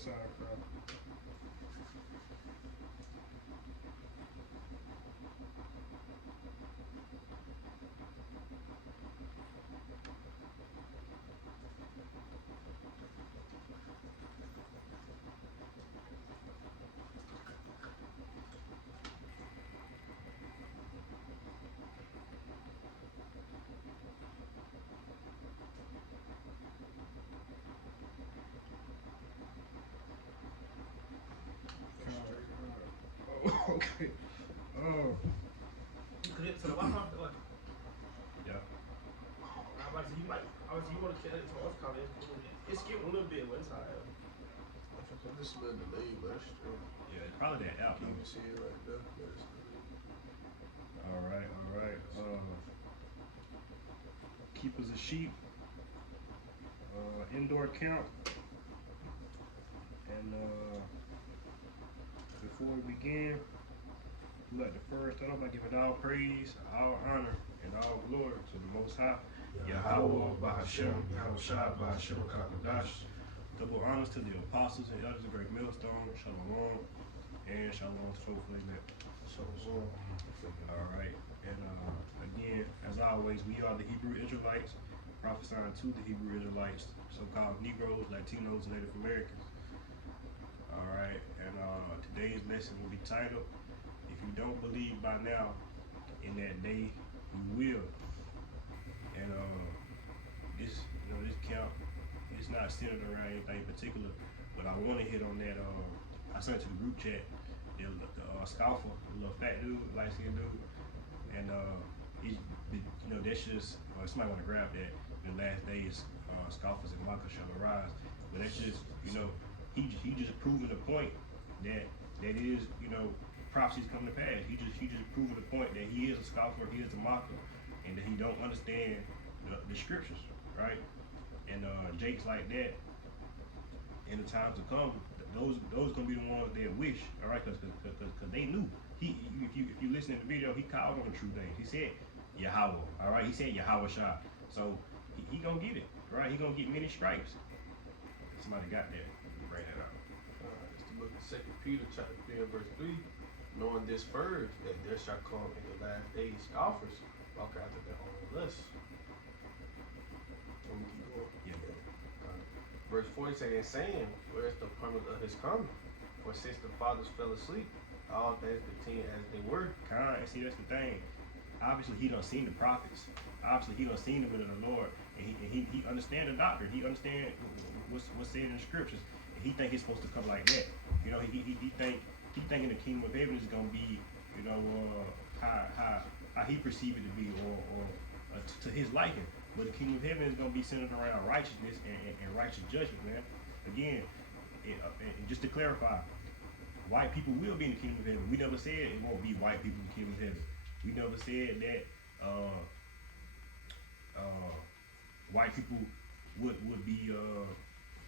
side, bro. Oh, okay. Oh, Connect to the Wi-Fi. What? yeah. I was about to say you might. I was. You want to connect to what's called it? It's skipping a little bit, but it's alright. This a little delayed, but it's straight. Yeah, it's probably that You out can though. even see it right there, but it's delayed. All right, all right. Keepers of sheep. Indoor count. And before we begin, we'd like to first start off by giving all praise, all honor, and all glory to the Most High, Yahweh Bahashem, Yahushua Bahashem Kakadash. Double honors to the apostles and elders of Great Millstone, Shalom, and Shalom to faithful elect. So, All right, and again, as always, we are the Hebrew Israelites, prophesying to the Hebrew Israelites, so-called Negroes, Latinos, and Native Americans. All right, and today's lesson will be titled, "If you don't believe by now, in that day you will." And this, this count, it's not centered around anything particular, but I want to hit on that. I sent it to the group chat. The scoffer, the little fat dude, light skinned dude, and that's just somebody want to grab that. In the last days, scoffers and mockers shall arise, but that's just he just proving the point that is prophecies come to pass. He just proving the point that he is a scoffer, he is a mocker, and that he don't understand the scriptures, right? And Jake's like that. In the times to come, those gonna be the ones that wish, all right, because they knew. If you listen to the video, he called on the true names. He said Yahweh, all right. He said Yahweh Shah, so he gonna get it, right? He gonna get many stripes. Somebody got that. Bring that out. it's the book of 2 Peter, chapter 3 and verse 3. Knowing this first, that there shall come in the last days scoffers, walk after their own lusts. Let me keep going. Yeah. Verse 40 saying, where is the promise of his coming? For since the fathers fell asleep, all things continue as they were. And see, that's the thing. Obviously, he done seen the prophets. Obviously, he done seen the will of the Lord, and he understand the doctrine. He understand what's said in the scriptures, and he think it's supposed to come like that. You know, he thinking the kingdom of heaven is gonna be, how he perceive it to be, or to his liking. But the kingdom of heaven is gonna be centered around righteousness and righteous judgment, man. Again, and just to clarify, white people will be in the kingdom of heaven. We never said it won't be white people in the kingdom of heaven. We never said that white people would be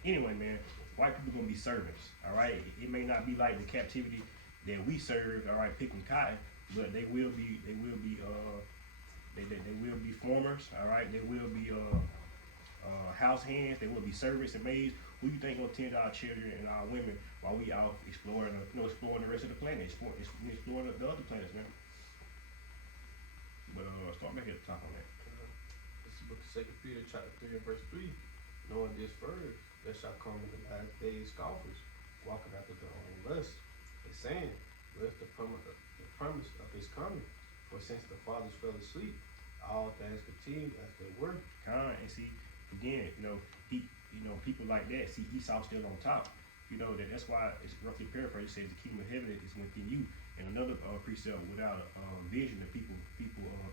anyway, man. White people gonna be servants, all right. It may not be like the captivity that we served, all right, picking cotton, but they will be they will be farmers, all right. They will be house hands. They will be servants and maids. Who you think gonna tend to our children and our women while we out exploring, exploring the rest of the planet, exploring the other planets, man. But start back at the top on that. This is the book of 2 Peter, chapter 3 and verse 3. Knowing this first, there shall come in the last days scoffers, walking after their own lusts, and saying, where's the promise of his coming? For since the fathers fell asleep, all things continue as they were. And see, again, people like that. See, Esau still on top. That's why it's roughly paraphrased. It says the kingdom of heaven is within you. And another precept, without a vision, the people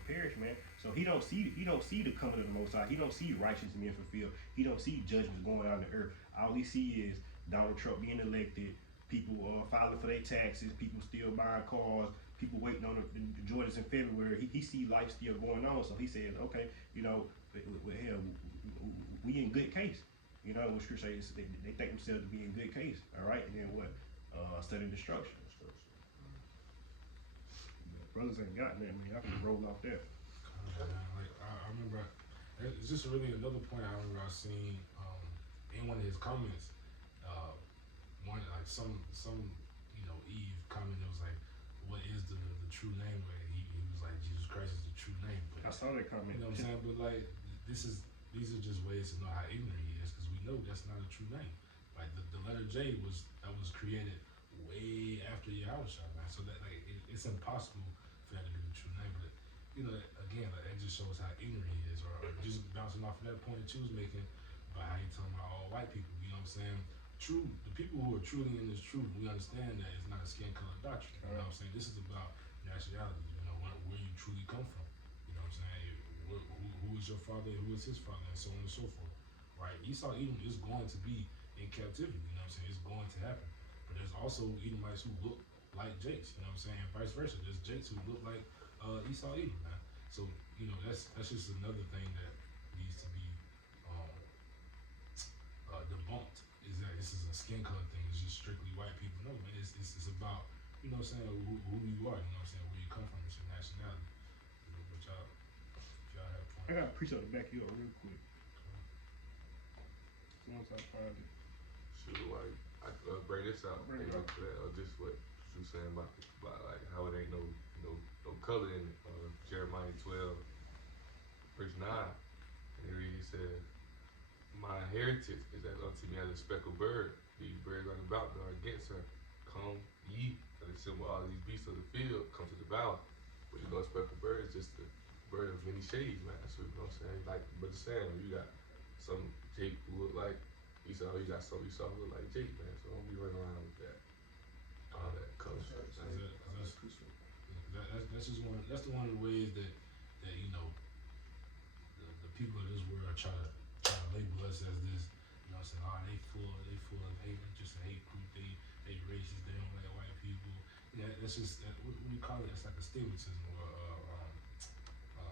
perish, man. So he don't see the coming of the Most High. He don't see righteousness being fulfilled. He don't see judgments going out on the earth. All he see is Donald Trump being elected, people filing for their taxes, people still buying cars, people waiting on the Jordans in February. He see life still going on, so he says, okay, hell, we in good case. When scripture says they think themselves to be in good case, all right, and then what? Studying destruction. Brothers ain't got that, man. I can roll off that. Like I remember, it's just really another point I remember I seen in one of his comments. one like some Eve comment that was like, what is the true name? But he was like, Jesus Christ is the true name. But I saw that comment. you know what I'm saying? But like these are just ways to know how ignorant he is, because we know that's not a true name. Like the letter J was created way after Yahushua, man. So that like it's impossible for that to be the true name. But you know, again, like, it just shows how ignorant he is, or just bouncing off of that point that you was making about how you talking about all white people. You know what I'm saying? True, the people who are truly in this truth, we understand that it's not a skin color doctrine. You know what I'm saying? This is about nationality. You know where you truly come from. You know what I'm saying? Who is your father? Who is his father? And so on and so forth. Right? Esau Edom is going to be in captivity. You know what I'm saying? It's going to happen. But there's also Edomites who look like Jakes. You know what I'm saying? And vice versa. There's Jakes who look like Esau Edom, man. So you know that's just another thing that needs to be debunked. Is that this is a skin color thing? It's just strictly white people. No, man. It's about, you know what I'm saying, who you are. You know what I'm saying, where you come from. It's your nationality. You know, but y'all have fun. I got a preacher to back you up real quick. Once I find it. Shoot, like I could bring this out. Bring it up. Just what you saying about like how it ain't no color in it. Jeremiah 12, verse 9. And it reads, said, "My inheritance is as unto me as a speckled bird. These birds round about me are against her. Come ye, and assemble all these beasts of the field, come to devour." But you know, a speckled bird is just a bird of many shades, man. So you know what I'm saying? Like, but the saying, you got some Jake who look like Esau, you got some Esau who look like Jake, man. So don't be running around with that, all that color. That's just one. That's the one of the ways that you know the people of this world try to label us as this. You know, what I'm saying, oh, they full of hate, just a hate group. They racist. They don't like white people. Yeah, that's just what do you call it? It's like a stigmatism, or I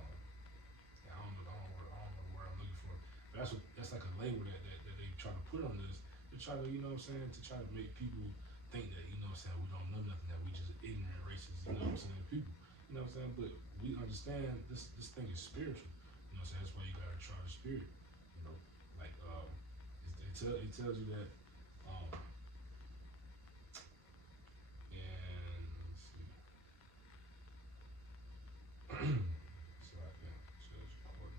don't know the word I'm looking for. But that's like a label that they try to put on us to try to, you know what I'm saying, to try to make people think that, you know what I'm saying, we don't know nothing, that we just ignorant racist, you know what I'm saying, people. You know what I'm saying? But we understand this thing is spiritual. You know what I'm saying? That's why you gotta try the spirit. You know, like it tells you that and let's see. So I can share this recording.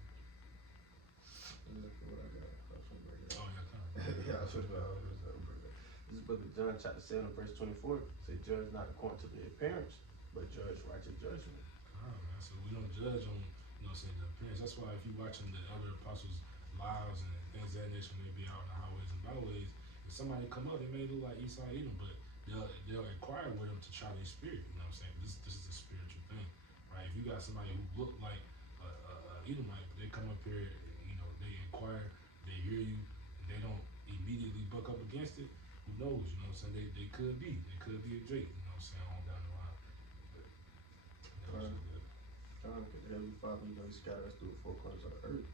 What I got. I was gonna bring it Oh up. yeah, kind of. Yeah, I was gonna bring it up. This is book of John chapter 7 verse 24. Say, judge not according to their appearance, but judge righteous judgment. Man. So we don't judge on, you know, saying the appearance. That's why if you watching the other apostles' lives and things of that nature, when they be out in the highways and byways, if somebody come up, they may look like Esau Edom, but they'll inquire with them to try their spirit. You know what I'm saying? This is a spiritual thing, right? If you got somebody who look like Edomite, they come up here, you know, they inquire, they hear you, and they don't immediately buck up against it. Who knows? You know what I'm saying? They could be a Drake. You know what I'm saying? On down the line. But, you know, John, the Heavenly Father, you know, He scattered us through the four corners of the earth.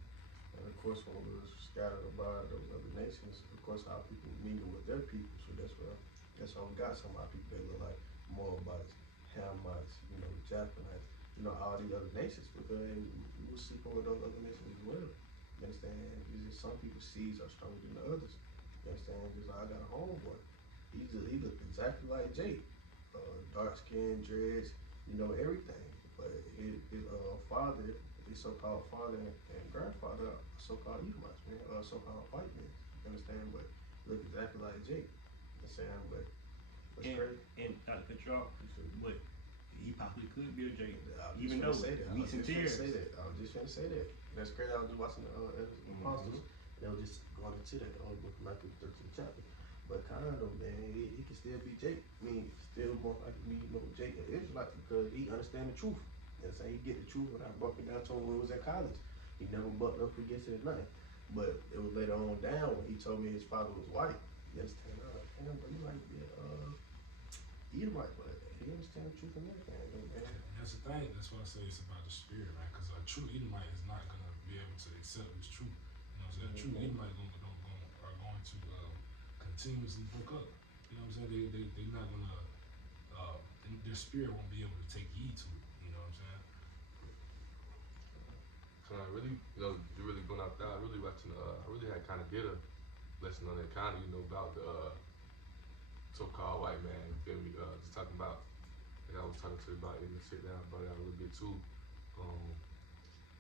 And of course, when we were scattered about those other nations, of course, our people mingle with their people. So that's how we got some of our people. They look like Moabites, Hamites, you know, Japhanites, you know, all these other nations. But we will sleep over those other nations as well. You understand? It's just some people's seeds are stronger than the others. You understand? Just like I got a homeboy. He looked exactly like Jake. Dark skin, dreads, you know, everything. But his father, his so-called father and grandfather are so-called Edomites, man, or so-called white men. You understand? But look exactly like Jake. You understand? But that's crazy. And not to cut you off, but he possibly could be a Jake. I was Even just though finna say that. we sincere. I was just gonna say that. That's crazy. I was just watching the Apostles. They were just going into that book of Matthew 13th chapter. But kind of, man, he can still be Jake. I mean, still more like me, you know, Jake an Israelite, because he understand the truth. You know what I'm saying? He get the truth when I broke it down to him when he was in college. He never bucked up against it at nothing. But it was later on down when he told me his father was white. You understand? I was like, damn, but he might be Edomite, but he understand the truth and everything, man. and that's the thing. That's why I say it's about the spirit, man. Because a true Edomite is not gonna be able to accept his truth. You know what I'm saying? True Edomite are going to continuously book up. You know what I'm saying? They're not gonna. Their spirit won't be able to take heed to it. You know what I'm saying? Kind of really, you know, you're really going out there. I really watching. I really had kind of did a lesson on that kind of, you know, about the so-called white man, you feel me? Just talking about, like I was talking to you about in the sit down, brought it out a little bit too.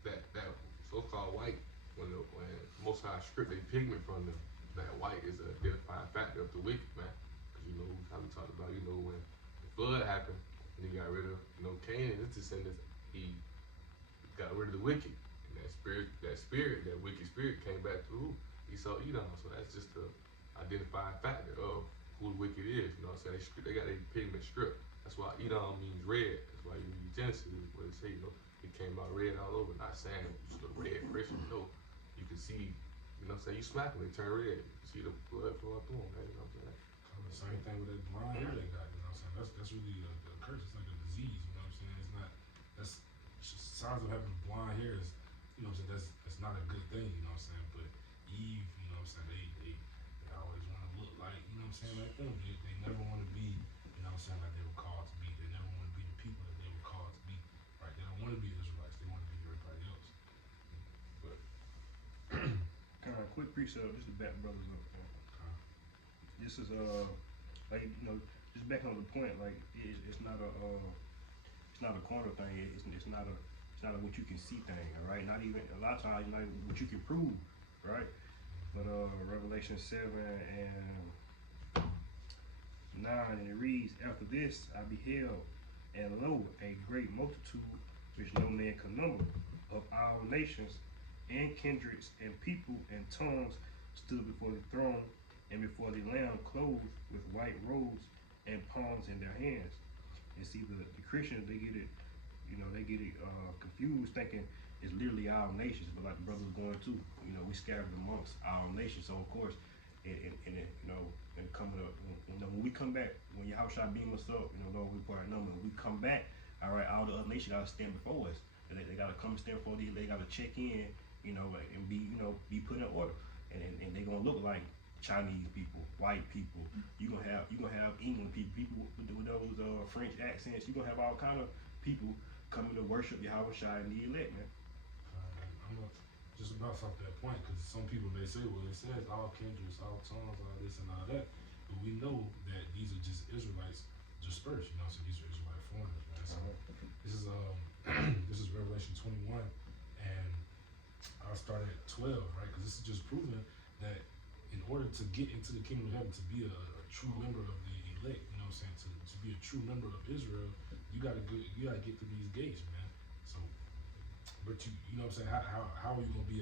That so-called white, when Most High stripped their pigment from them, that white is an identifying factor of the wicked, man. Because you know how we talked about, when the flood happened, and he got rid of, Cain and his descendants, he got rid of the wicked. And that wicked spirit came back through Esau, Edom. So that's just the identifying factor of who the wicked is. You know what I'm saying? They got their pigment stripped. That's why Edom means red. That's why you read Genesis, where they say, it came out red all over. Not saying it's a red Christian, you can see, you smack them, they turn red. You can see the blood flowing through them, man, you know what I'm saying? The same thing with that blonde hair they got, you know what I'm saying? That's really a curse. It's like a disease, you know what I'm saying? That's signs of having blonde hair is, you know what I'm saying? That's not a good thing, you know what I'm saying? But Eve, you know what I'm saying? They always want to look like, you know what I'm saying, like them. They never want to be, you know what I'm saying, like they were called to be. They never want to be the people that they were called to be, right? They don't want to be the Israelites. They want to be everybody else. But Kind of quick precept, just to back brothers up. This is like just back on the point, like it's not a corner thing. It's not a what you can see thing. All right, not even a lot of times not even what you can prove, right? But Revelation 7 and 9, and it reads, after this I beheld, and lo, a great multitude which no man could number, of all nations and kindreds and people and tongues, stood before the throne and before the Lamb, clothed with white robes and palms in their hands. And see, the Christians, they get it confused, thinking it's literally our nations, but like the brothers going to, we scattered amongst our nations. So of course, and coming up, when we come back, when Yahushua beam us up, Lord, we part number. When we come back, all right, all the other nations gotta stand before us. And they gotta come stand before these. They gotta check in, and be put in order. And they gonna look like Chinese people, white people. You gonna have England people with those French accents. You gonna have all kind of people coming to worship Yahushua and the elect, man. I'm gonna just bounce off that point, because some people may say, well, it says all kindreds, all tongues, all this and all that, but we know that these are just Israelites dispersed. So these are Israelite foreigners, man. So this is this is Revelation 21, and I'll start at 12, right? Because this is just proving that in order to get into the kingdom of heaven, to be a true member of the elect, to be a true member of Israel, you gotta get through these gates, man. So, but you know what I'm saying? How are you gonna be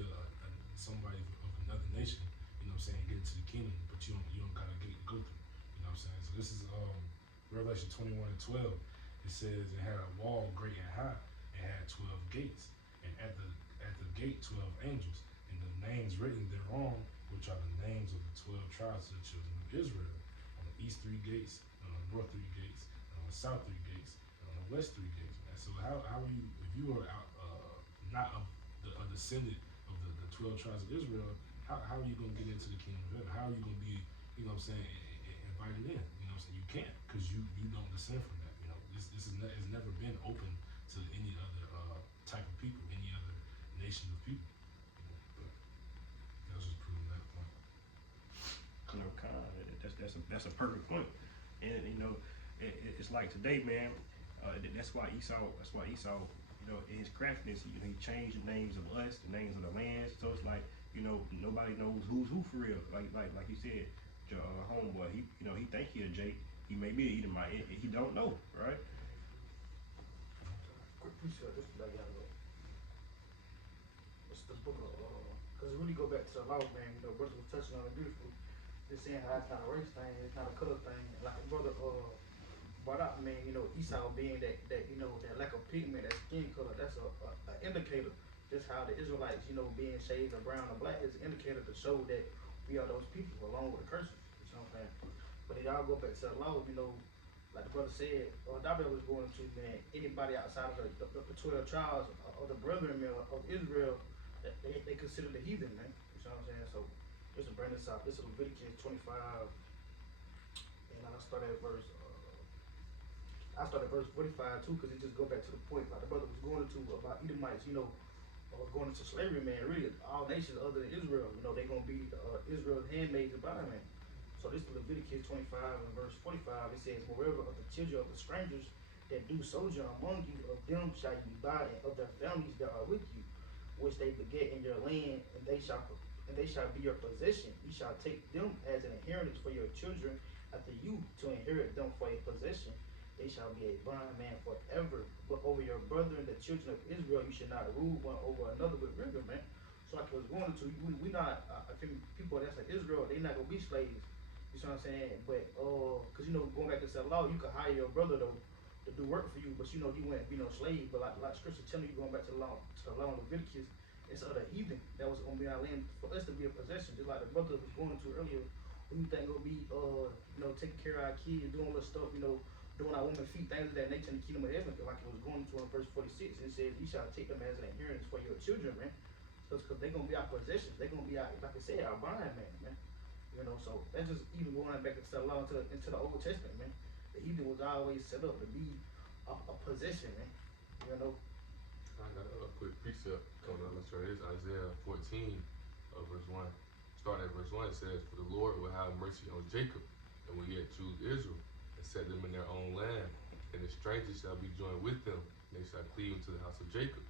somebody of another nation? Get into the kingdom, but you don't gotta go through. You know what I'm saying? So this is Revelation 21 and 12. It says it had a wall great and high. It had 12 gates, and at the gate 12 angels, and the names written thereon, which are the names of the 12 tribes of the children of Israel. On the east 3 gates, and on the north 3 gates, and on the south 3 gates, and on the west 3 gates. And so how are you, if you are not a descendant of the 12 tribes of Israel, how are you going to get into the kingdom of heaven? How are you going to be, invited in? You can't, because you don't descend from that. This has never been open to any other type of people, any other nation of people. But that was just proving that point. That's a perfect point. And it's like today, man. That's why Esau, in his craftiness, he changed the names of us, the names of the lands. So it's like, nobody knows who's who for real. Like you said, your homeboy, he think he a Jake. He may be an Edomite. He don't know, right? Quick precept, just to let y'all know. It's the book of, because when you go back to the law, man, brother was touching on it beautiful. Just saying how it's not a race thing, it's not a color thing. Like a brother brought out, man, Esau being that lack of pigment, that skin color, that's a indicator. Just how the Israelites, being shades of brown or black is an indicator to show that we are those people along with the curses. You know what I'm saying? But then y'all go back to the law, like the brother said, David was going to, man, anybody outside of the 12 tribes of the brethren of Israel, that they consider the heathen, man. You know what I'm saying? So just to bring this out, this is Leviticus 25, and I'll start at verse 45 too, because it just go back to the point like the brother was going to about Edomites, going into slavery, man. Really, all nations other than Israel, they gonna be Israel's handmaids and bondmen. So So this is Leviticus 25 and verse 45. It says, moreover, of the children of the strangers that do sojourn among you, of them shall you buy, and of their families that are with you, which they beget in your land, and they shall be your possession. You shall take them as an inheritance for your children after you, to inherit them for a possession. They shall be a bondman forever. But over your brethren, the children of Israel, you should not rule one over another with rigor, man. So like I was going to, we not, I think people that's like Israel, they not gonna be slaves. You see what I'm saying? But, cause going back to the law, you could hire your brother though to do work for you, but you wouldn't be no slave. But like scripture telling you, going back to the law in Leviticus, it's other heathen that was gonna be our land for us to be a possession, just like the brother was going to earlier. Who you think gonna be, taking care of our kids, doing little stuff, doing our women's feet, things of that nature in the kingdom of heaven, like it was going to in verse 46. It says, you shall take them as an inheritance for your children, man. Because they're gonna be our possessions. They're gonna be our, like I said, our bondman, man. So that's just even going back into the law, into the Old Testament, man. The heathen was always set up to be a possession, man. I got a quick precept coming up. Let's try this. Isaiah 14, verse 1. Starting at verse 1, it says, for the Lord will have mercy on Jacob, and will yet choose Israel, and set them in their own land. And the strangers shall be joined with them, and they shall cleave to the house of Jacob.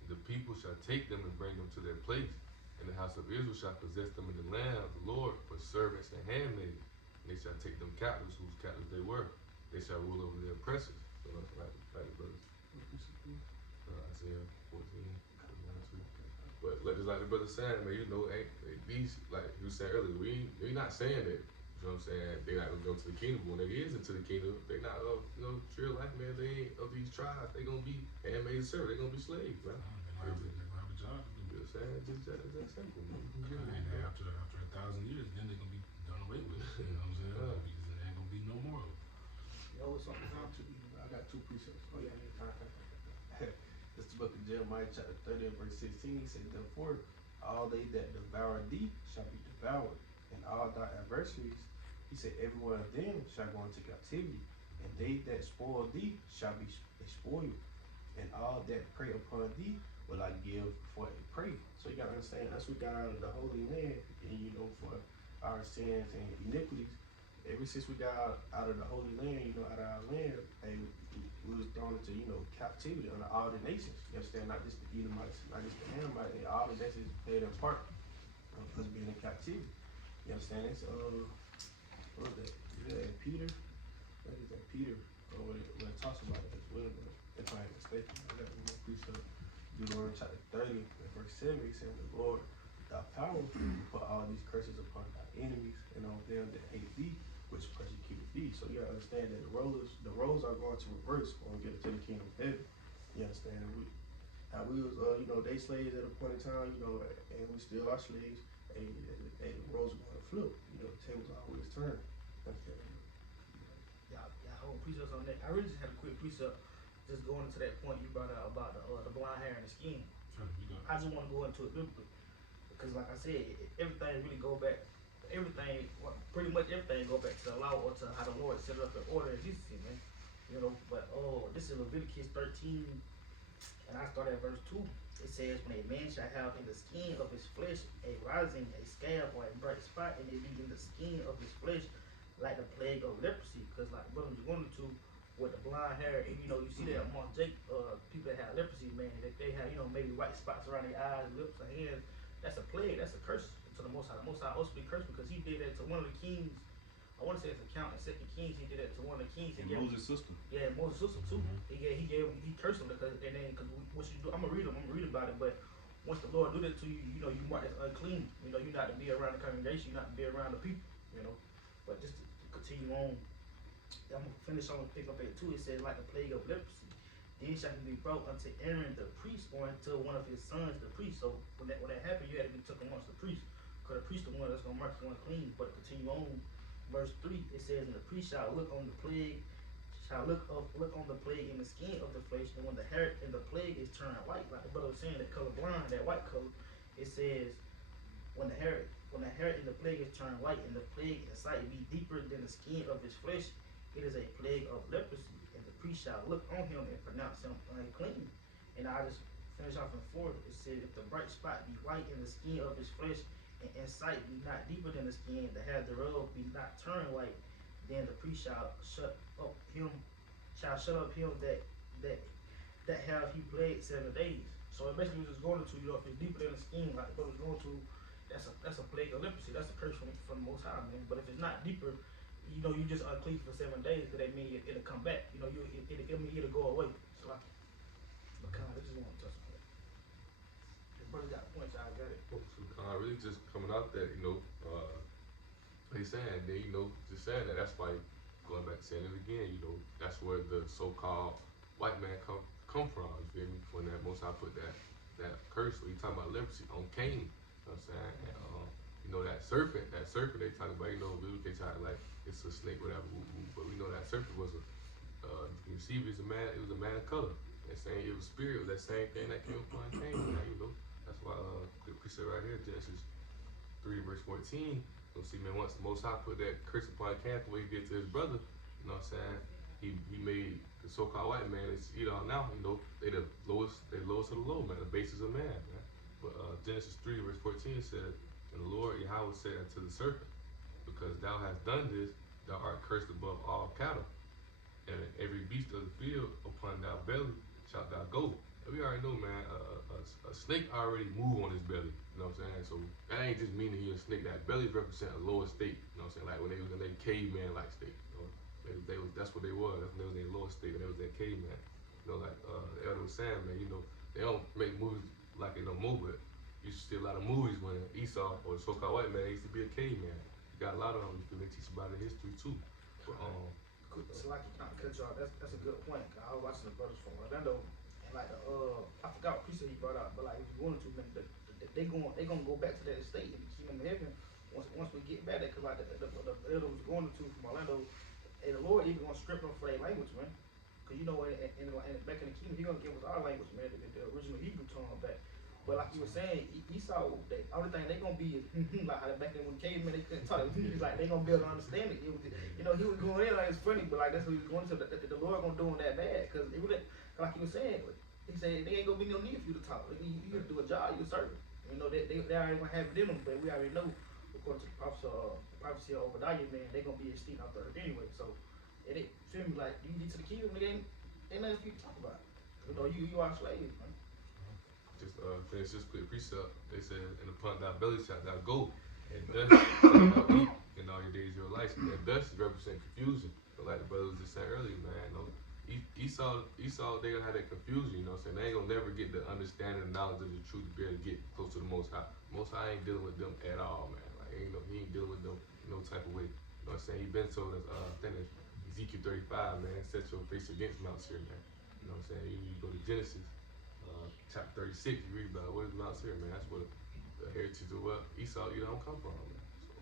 And the people shall take them and bring them to their place. And the house of Israel shall possess them in the land of the Lord for servants and handmaids. And they shall take them captives, whose captives they were. They shall rule over their oppressors. So that's right, brothers. Isaiah 14. But just like the brother said, man, these, like you said earlier, we not saying that, you know what I'm saying, they're not gonna go to the kingdom. When they is into the kingdom, they not true life, man. They ain't of these tribes. They gonna be handmaids, servants. They gonna be slaves, man. They're gonna have a job. You know what I'm saying? Just that simple, man. And after 1,000 years, then they're gonna be done away with. You know what I'm saying? There ain't gonna be no more of it. It's something I got two precepts. Oh, yeah, This is the book of Jeremiah chapter 30 and verse 16. He says, therefore, all they that devour thee shall be devoured, and all thy adversaries, he said, every one of them shall go into captivity, and they that spoil thee shall be spoiled, and all that prey upon thee will I give for a prey. So you gotta understand, as we got out of the Holy Land, and for our sins and iniquities, ever since we got out of the Holy Land, out of our land, hey, we was thrown into, captivity under all the nations. You understand? Not just the Edomites, not just the Hamites, all the nations played a part of us being in captivity. You understand? It's what was that? Is that Peter? That is that Peter, when it talks about it as well, but if I ain't mistaken, I got one precept. Deuteronomy chapter 30, verse 7, he said, the Lord, thy power, put all these curses upon thy enemies and on them that hate thee, which persecuted thee. So you gotta understand that the roles are going to reverse when we get into the kingdom of heaven. You understand? How we was, they slaves at a point in time, and we still are slaves, and the roles are going to flip. The tables always turn. Y'all hold precepts on that. I really just had a quick precept, just going into that point you brought out about the blonde hair and the skin. Sure, I just want to go into it biblically, because like I said, everything really go back. Pretty much everything go back to the law or to how the Lord set it up in order and decency, man. But this is Leviticus 13, and I start at verse 2. It says, when a man shall have in the skin of his flesh a rising, a scab, or a bright spot, and it be in the skin of his flesh like the plague of leprosy. Because like brother was going to with the blonde hair, and you see that among people that have leprosy, man, that they have maybe white spots around their eyes, lips, or hands. That's a plague. That's a curse to the Most High. The Most High also be cursed because he did that to one of the kings. I want to say it's a count in 2 Kings. He did that to one of the kings. And Moses' sister. Yeah, Moses' sister too. He cursed him because what you do, I'm gonna read about it. But once the Lord do that to you, you mark as unclean. You're not to be around the congregation. You're not to be around the people. But just to continue on, I'm gonna finish on and pick up at 2. It says like the plague of leprosy. Then shall he be brought unto Aaron the priest, or unto one of his sons the priest. So when that happened, you had to be took amongst the priest, because the priest the one that's gonna mark you unclean. But continue on, verse 3, it says, and the priest shall look on the plague, look on the plague in the skin of the flesh, and when the hair in the plague is turned white, like the brother was saying, that color blind, that white color, it says, when the hair in the plague is turned white, and the plague in sight be deeper than the skin of his flesh, it is a plague of leprosy. And the priest shall look on him and pronounce him unclean. And I just finish off in 4. It says, if the bright spot be white in the skin of his flesh, and sight be not deeper than the skin, the hair thereof be not turned white, then the priest shall shut up him that that have he plagued 7 days. So it basically was just going to, you know, if it's deeper than the skin, like what was going to, that's a plague of leprosy. That's a curse from the Most High, man. But if it's not deeper, you know, you just unclean for 7 days, because that means it'll come back. You know, it'll go away. So like, but kind of, I just want to touch on that. The brother got points, I got it. So really just coming out that, you know, he's saying, then, you know, just saying that, that's why, going back to saying it again, you know, that's where the so-called white man come from, you feel me? When that Most High put that curse, when you talking about leprosy on Cain, you know what I'm saying? And, you know, that serpent they talking about, you know, they try to like, it's a snake, whatever, but we know that serpent was you see, it was a man of color. That same, it was spirit, that same thing that came upon Cain, man, you know. That's why the precept right here, Genesis 3 verse 14. So see, man, once the Most High put that curse upon Cain, the way he did to his brother, you know what I'm saying? He made the so-called white man, you know, now, you know, they the lowest of the low, man, the basis of man, man. But Genesis 3 verse 14 said, and the Lord Yahweh said unto the serpent, because thou hast done this, thou art cursed above all cattle, and every beast of the field upon thy belly shalt thou go. And we already know, man, a snake already move on his belly, you know what I'm saying? So that ain't just meaning he a snake. That belly represent a lower state, you know what I'm saying? Like when they was in their caveman-like state, you know? That's what they was. That's when they was in their lower state, when they was in caveman. You know, like the elder was saying, man, you know, they don't make movies like it no more, but you used to see a lot of movies when Esau, or the so-called white man, used to be a caveman. You got a lot of them, you can teach about the history too. But So like, not to cut you off, that's a good point. I was watching the brothers from Orlando, and like I forgot what piece he brought out, but like if you wanted to, man, they gonna go back to that state in the kingdom of heaven once we get back there, cause like the elder was going to from Orlando, and the Lord even gonna strip them for their language, man. Cause you know, back in the kingdom, he gonna give us our language, man, the original Hebrew tongue back. But like you were saying, Esau, the only thing they gonna be is like how back then when cavemen they couldn't talk. He's like they gonna be able to understand it. You know, he was going in like it's funny, but like that's what he was going to. The Lord gonna do him that bad, cause it really, like he was saying, he said there ain't gonna be no need for you to talk. You have to do a job, you a servant. You know, they already gonna have it in them, but we already know, according to the prophecy of Obadiah, man, they gonna be extinct out there anyway. So it feel me like you get to the kingdom, ain't nothing for you to talk about. You know, you are slaves, man. just finish this quick precept. They said, and upon thy belly shalt thou go, and dust shalt thou eat in all your days of your life. And dust represent confusion. But like the brother was just saying earlier, man, you know, Esau, they gonna have that confusion, you know what I'm saying? They ain't gonna never get the understanding and knowledge of the truth to be able to get close to the Most High. Most High ain't dealing with them at all, man. Like, he ain't dealing with them in no type of way. You know what I'm saying? He been told us, I think it's Ezekiel 35, man, set your face against Mount Seir, man. You know what I'm saying? You go to Genesis, chapter 36, you read about what is Mount Seir, man. That's where the heritage of what Esau, you don't come from, man. So,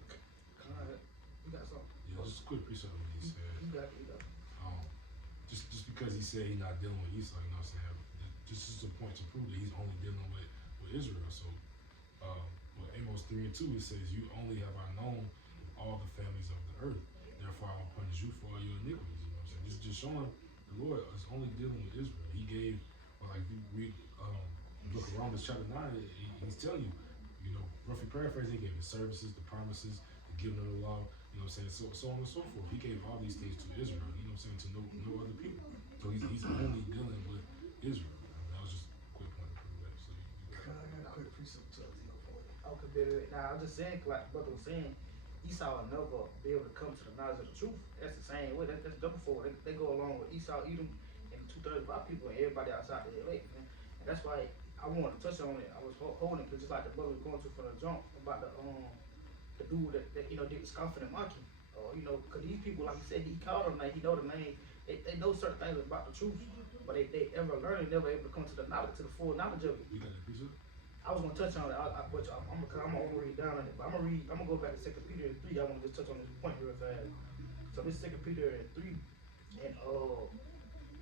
You got something? Yeah, just a quick piece of what he said. You got it. Just because he said he's not dealing with Esau, you know what I'm saying? Just as a point to prove that he's only dealing with Israel. So, with Amos 3 and 2, it says, "You only have I known all the families of the earth. Therefore, I will punish you for all your iniquities." You know what I'm saying? This is just showing the Lord is only dealing with Israel. He gave, well, like you read the book of Romans chapter 9, he's telling you, you know, roughly paraphrasing, he gave the services, the promises, the giving of the law. You know what I'm saying? So on and so forth. He gave all these things to Israel, you know what I'm saying, to no other people. So he's only dealing with Israel. I mean, that was just a quick point to prove that. So you I got a quick precept to your point. Okay, baby. Now I'm just saying, like brother was saying, Esau will never be able to come to the knowledge of the truth. That's the same way. That's double forward. They go along with Esau, Edom, and 2/3 of our people, and everybody outside the LA. Man. And that's why I wanted to touch on it. I was holding because just like the brother was going to from the jump about the dude that you know did the scoffing and mocking. You know, because these people, like he said, he called them, he know the name. They know certain things about the truth, but they ever learn, never able to come to the knowledge, to the full knowledge of it. got that piece of it? I was gonna touch on it, but I'm gonna read down on it. But I'm gonna go back to 2 Peter 3. I want to just touch on this point real fast. So this 2 Peter 3, and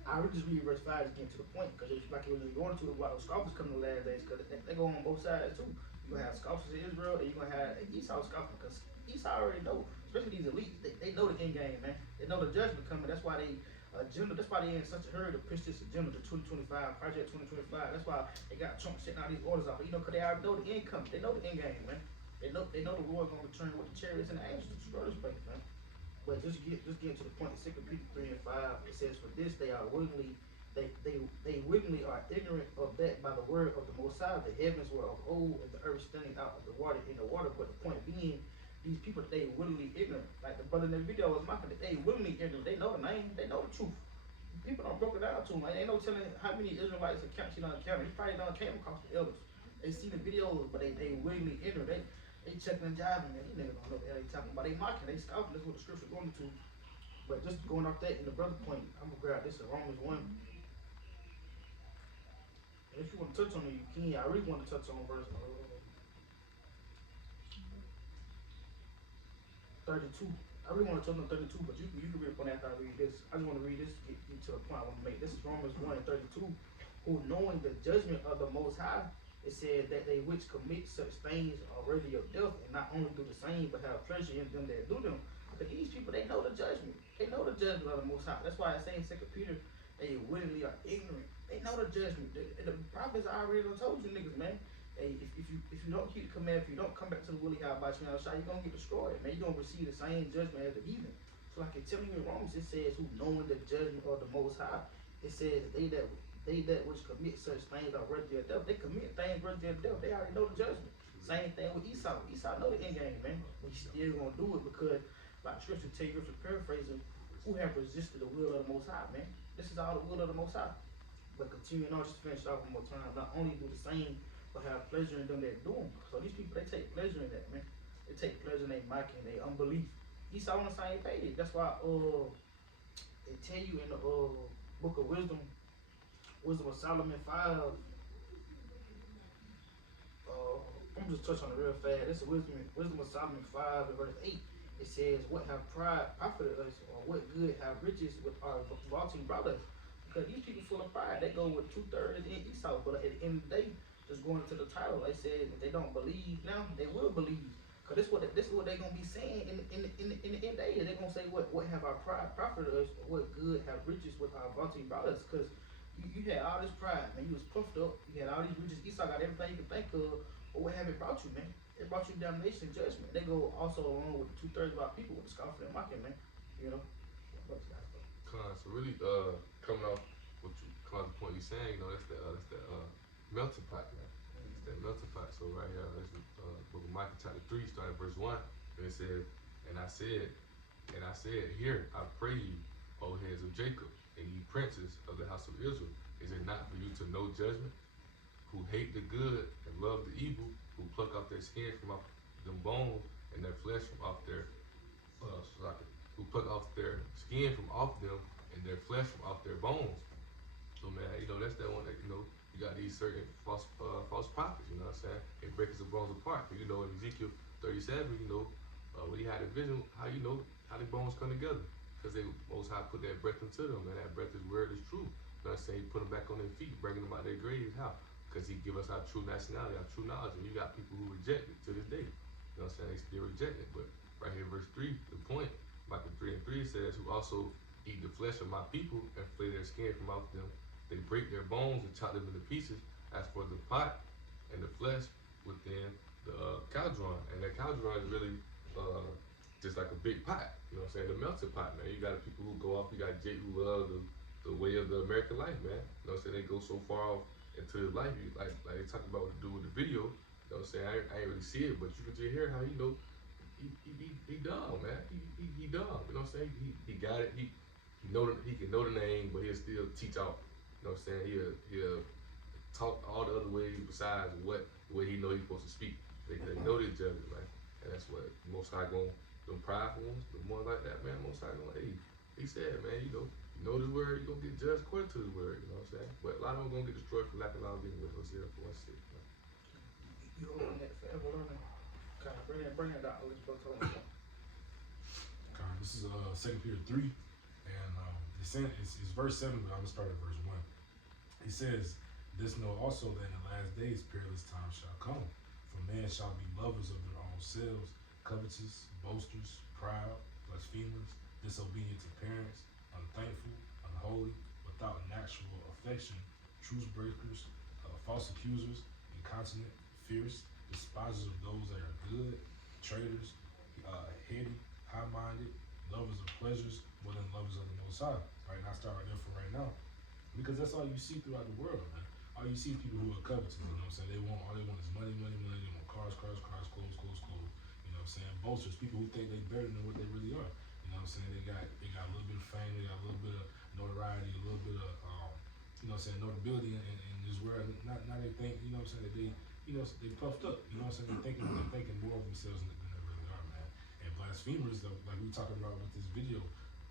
I would just read verse 5 to get to the point, because it's like it was going to about the scoffers coming the last days, because they go on both sides too. You're gonna have scoffers in Israel, and you're gonna have Esau scoffing, because Esau already know, especially these elites, they know the end game, man. They know the judgment coming. That's why they agenda. That's why they in such a hurry to push this agenda to 2025, Project 2025. That's why they got Trump setting out these orders off. You know, because they already know the end coming. They know the end game, man. They know the Lord gonna return with the chariots and the angels to destroy this place, man. But just getting to the point, 2 Peter 3:5, it says, for this they willingly are ignorant of that by the word of the Most High, the heavens were of old and the earth standing out of the water in the water. But the point being, these people, they willingly ignorant. Like the brother in the video was mocking it, they willingly ignorant. They know the name, they know the truth. People don't broke it down to them. Like, ain't no telling how many Israelites are counting on camera. He probably done came across the elders. They see the videos, but they willingly ignorant. They checking and jiving, man. These niggas don't know what the hell they talking about. They mocking, they scoffing. That's what the scripture going to. But just going off that in the brother point, I'm gonna grab this in Romans 1. And if you want to touch on it, you can. I really want to touch on verse 32. I really want to touch on 32, but you can read up on after I read this. I just want to read this to get to the point I want to make. This is Romans 1:32. Who knowing the judgment of the Most High, it said that they which commit such things are worthy of death, and not only do the same, but have pleasure in them that do them. Because these people, they know the judgment. They know the judgment of the Most High. That's why I say in 2 Peter, they willingly are ignorant. They know the judgment. The prophets already done told you niggas, man. Hey, if you don't keep the command, if you don't come back to the Willie High about you, you're gonna get destroyed, man. You're gonna receive the same judgment as the heathen. So like it's telling you in Romans, it says who knowing the judgment of the Most High. It says they that which commit such things are worthy of death. They commit things worthy of death. They already know the judgment. Same thing with Esau. Esau know the end game, man. But he's still gonna do it because, like Scripture tell you, Scripture paraphrasing, who have resisted the will of the Most High, man. This is all the will of the Most High. But continuing on, just to finish off one more time, not only do the same, but have pleasure in them that do them. So these people, they take pleasure in that, man. They take pleasure in their mocking, their unbelief. Esau on the same page. That's why they tell you in the book of Wisdom of Solomon 5. I'm just touching on it real fast. This is Wisdom of Solomon 5 and verse 8. It says, what have pride profited us, or what good have riches with our vaulting brought us? Because these people full of pride, they go with 2/3 in Esau. But at the end of the day, just going into the title, they said if they don't believe now, they will believe. Because this is what they're gonna be saying in the end days. They're gonna say what have our pride profited us, or what good have riches with our vaulting brought us? Because you had all this pride, man. You was puffed up. You had all these riches. Esau got everything you can think of. But what have it brought you, man? It brought you damnation, judgment. They go also along with the 2/3 of our people with the scoffing and mocking, man. You know. So really, coming off the point you're saying, you know, that's the melting pot, man. It's that melting pot. So right here, this is book of Micah chapter 3, starting verse 1, and it says, and I said, here I pray you, O heads of Jacob, and ye princes of the house of Israel, is it not for you to know judgment? Who hate the good and love the evil, who pluck off their skin from off them bones and their flesh from off their who pluck off their skin from off them and their flesh from off their bones. So man, you know, that's that one that, you know, you got these certain false prophets, you know what I'm saying? They break the bones apart. You know, in Ezekiel 37, you know, when he had a vision, how you know how the bones come together. Because they Most High put that breath into them, and that breath is word is true. You know what I'm saying? He put them back on their feet, bringing them out of their graves. How? Because he give us our true nationality, our true knowledge. And you got people who reject it to this day. You know what I'm saying? They still reject it. But right here, verse 3, the point, Micah 3:3 says, who also eat the flesh of my people and flay their skin from off them. They break their bones and chop them into pieces. As for the pot and the flesh within the caldron, and that caldron is really just like a big pot. You know what I'm saying? The melting pot, man. You got people who go off. You got Jake who love the way of the American life, man. You know what I'm saying? They go so far off into his life. Like they talk about what to do with the video. You know what I'm saying? I ain't really see it, but you can just hear how, you know, he dumb, man. He dumb. You know what I'm saying? He got it. He can know the name, but he'll still teach out. You know what I'm saying? He'll talk all the other ways besides the way he know he's supposed to speak. They know their judges, man. And that's what Most High going, them prideful ones, the ones like that, man. Most High going, hey, he said, man, you know this word, you're gonna get judged according to the word. You know what I'm saying? But a lot of them gonna get destroyed for lack of knowledge anyway. Hosea 4:6. You open that forever learning. Kind of bring it out. Let's go to it. This is 2 Peter 3, and it's verse 7, but I'm gonna start at verse 1. He says, "This know also that in the last days perilous times shall come. For men shall be lovers of their own selves, covetous, boasters, proud, blasphemers, disobedient to parents, unthankful, unholy, without natural affection, truce breakers, false accusers, incontinent, fierce, despisers of those that are good, traitors, heady, high-minded, lovers of pleasures more than lovers of the Most High. Right, and I start right there for right now, because that's all you see throughout the world, man. All you see is people who are covetous. You know what I'm saying? All they want is money, money, money. They want cars, cars, cars, clothes, clothes, clothes. You know what I'm saying? Boasters, people who think they better than what they really are. You know what I'm saying? They got a little bit of fame, they got a little bit of notoriety, a little bit of you know what I'm saying, notability in this world. Now they think, you know what I'm saying, that they puffed up. You know what I'm saying? They're thinking more of themselves than they really are, man. And blasphemers, though, like we talking about with this video,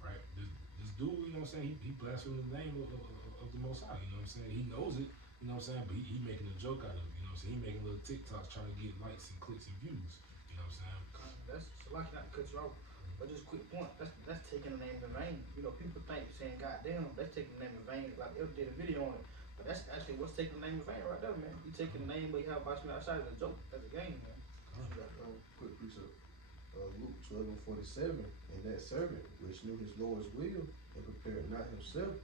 right? This dude, you know what I'm saying, he blasphemed the name of the Most High. You know what I'm saying? He knows it. You know what I'm saying? But he making a joke out of it. You know what I'm saying? He making little TikToks trying to get likes and clicks and views. You know what I'm saying? That's so lucky not to cut you off. But just a quick point, that's taking the name in vain. You know, people think saying goddamn, that's taking the name in vain. Like they did a video on it. But that's actually what's taking the name in vain right there, man. You taking the name where you have about me outside as a joke, as a game, man. Quick precept. Luke 12:47, and that servant which knew his Lord's will and prepared not himself,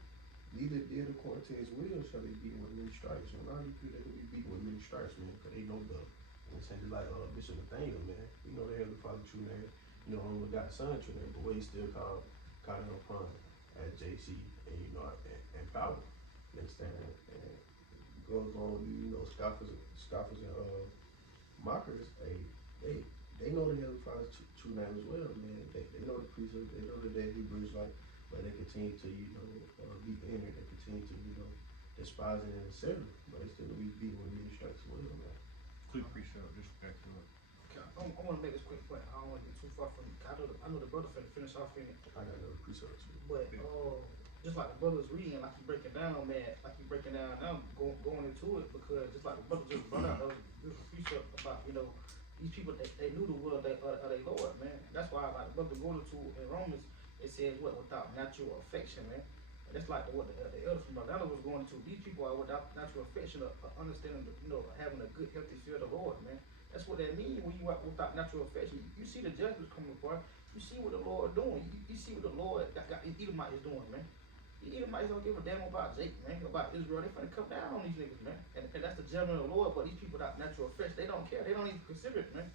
neither did according to his will shall they beaten with many stripes. And a lot of these people, they could be beaten with many stripes, man, because they know better. And it's like Bishop Nathaniel, man. You know they have the Father true name. You know, only got Son true name, but he still called him upon as JC and and power. You understand? And goes on, scoffers and mockers, they know the Heavenly Father's true name as well, man. They know the precept, they know that they're Hebrews, like, but they continue to, be ignorant, they continue to, despise it and accept it, but they still be beaten with many stripes as well, man. Quick precept, disrespect to it. Okay, I want to make this quick point. I don't want to get too far from it. I know the brother finna finish off in it. I got another precept too. But just like the brother's reading, like he breaking down, man, now, going into it, because just like the brother just brought out, that was a beautiful precept about, these people, they knew the will of their Lord, man. That's why, like the brother going into in Romans, it says what, without natural affection, man. And that's like what the elder from Brother was going to. These people are without natural affection, of understanding, having a good, healthy fear of the Lord, man. That's what that means when you are without natural affection. You see the judgments coming apart. You see what the Lord doing. You see what the Lord got Edomite is doing, man. The Edomites don't give a damn about Jacob, man, about Israel. They finna come down on these niggas, man. And that's the judgment of the Lord. But these people without natural affection, they don't care. They don't even consider it, man.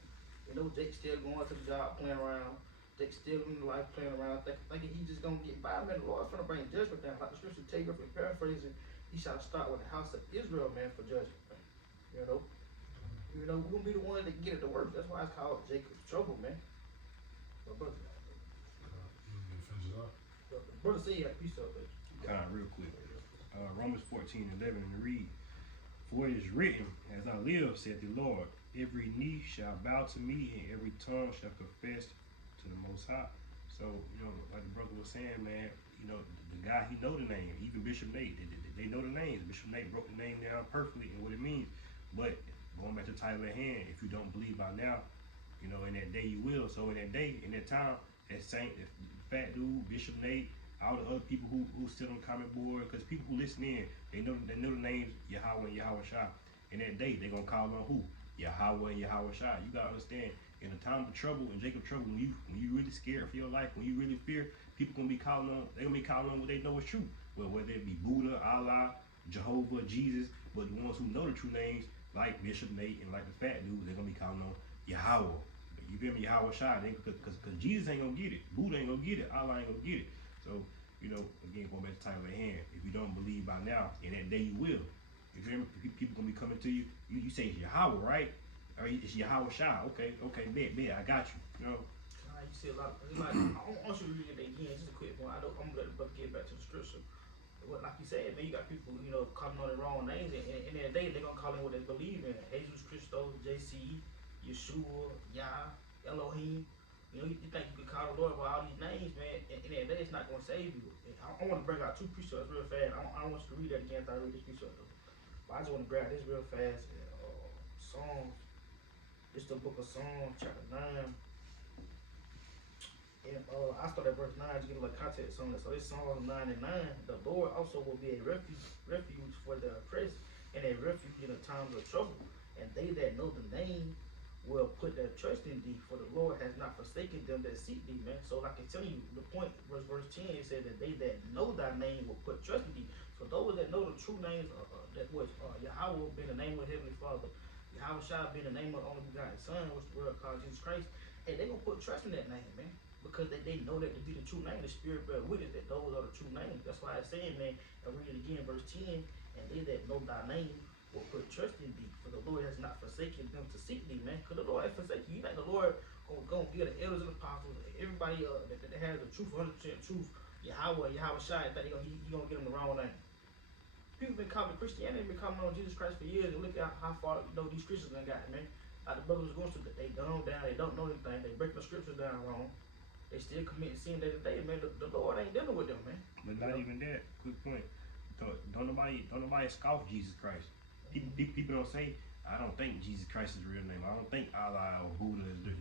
Jake's still going to the job, playing around. Jake's still in the life, playing around, thinking he's just gonna get by, man. The Lord's finna bring judgment down. Like the scripture tell you, if we're paraphrasing, he shall start with the house of Israel, man, for judgment, man. We're gonna be the ones that get it the worst. That's why it's called Jacob's trouble, man. But brother, Finish it off. the brother said he had a piece of it. Real quick. Romans 14:11 and read, for it is written, as I live, saith the Lord, every knee shall bow to me and every tongue shall confess to the Most High. So, like the brother was saying, man, the guy, he know the name. Even Bishop Nate, they know the names. Bishop Nate broke the name down perfectly and what it means. But going back to the title at hand, if you don't believe by now, in that day you will. So in that day, in that time, that Saint, that fat dude, Bishop Nate, all the other people who sit on the comment board, because people who listen in, they know the names Yahweh and Yahweh Shai. In that day, they gonna call on who? Yahweh and Yahweh Shai. You gotta understand, in the time of trouble, in Jacob's trouble, when you really scared for your life, when you really fear, people gonna be calling on. They gonna be calling on what they know is true. Well, whether it be Buddha, Allah, Jehovah, Jesus, but the ones who know the true names, like Bishop Nate and like the fat dude, they're gonna be calling on Yahweh. You feel me? Yahweh Shai, because Jesus ain't gonna get it. Buddha ain't gonna get it. Allah ain't gonna get it. So, again, going back to the title at hand, if you don't believe by now, in that day you will. You feel me? People gonna be coming to you. You say it's Yahweh, right? Or it's Yahweh Shai. Okay, bet, I got you. You see a lot. I want you to read it again. Just a quick one. I'm gonna let the brother get back to the scripture. But like you said, man, you got people, calling on the wrong names, and in that day, they're gonna call in what they believe in. Jesus Christos, JC, Yeshua, Yah, Elohim. You think you can call the Lord by all these names, man, and in that day, it's not gonna save you. I want to bring out two precepts real fast. I don't want you to read that again after I read this precept, though. But I just want to grab this real fast. Psalms. It's the book of Psalms, chapter 9. And I start at verse 9 to get a little context on it. So this Psalm 9 and 9, the Lord also will be a refuge for the oppressed and a refuge in the times of trouble. And they that know the name will put their trust in thee, for the Lord has not forsaken them that seek thee, man. So like I tell you, the point, verse 10, it said that they that know thy name will put trust in thee. So those that know the true names, that was Yahweh being the name of Heavenly Father, Yahweh Shai being the name of the only begotten Son, which the world calls Jesus Christ, and they gonna put trust in that name, man. Because they know that to be the true name, the Spirit bear witness that those are the true names. That's why it's saying, man, I read it again, verse 10, and they that know thy name will put trust in thee. For the Lord has not forsaken them to seek thee, man. Because the Lord has forsaken you. You think the Lord gonna give the elders and apostles, everybody that has the truth, 100% truth, Yahweh Shai, think he gonna get them the wrong name. People been calling Christianity, been calling on Jesus Christ for years, and look at how far these Christians done got, man. Like the brothers was going through, they dumb down, they don't know anything, they break the scriptures down wrong. They still committing sin day to day, man. The Lord ain't dealing with them, man. But not even that. Quick point. Don't nobody scoff Jesus Christ. People don't say, I don't think Jesus Christ is the real name. I don't think Allah or Buddha is the.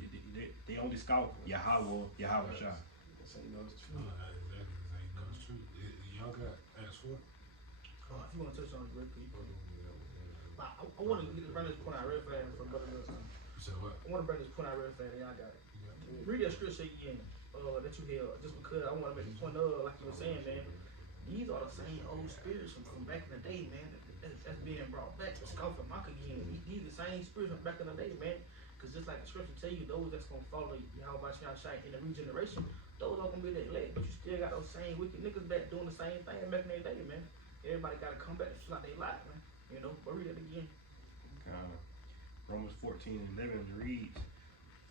They only scoff Yahweh Shai. That's how you know it's No, true. exactly. That's how you know it's true. Y'all got Acts 4? If you want to touch on it real quick. I want to bring this point out real fast for brother. You said what? I want to bring this point out real fast, and y'all got it. Read that scripture again that you held, just because I want to make the point of, like you were saying, man. These are the same old spirits from back in the day, man. That's being brought back to scoff at Maka again. These the same spirits from back in the day, man. Because just like the scripture tell you, those that's gonna follow Yahweh Shai in the regeneration, those are gonna be the elect. But you still got those same wicked niggas back doing the same thing back in their day, man. Everybody gotta come back to like they life, man. You know, but read it again. Romans 14:11 reads,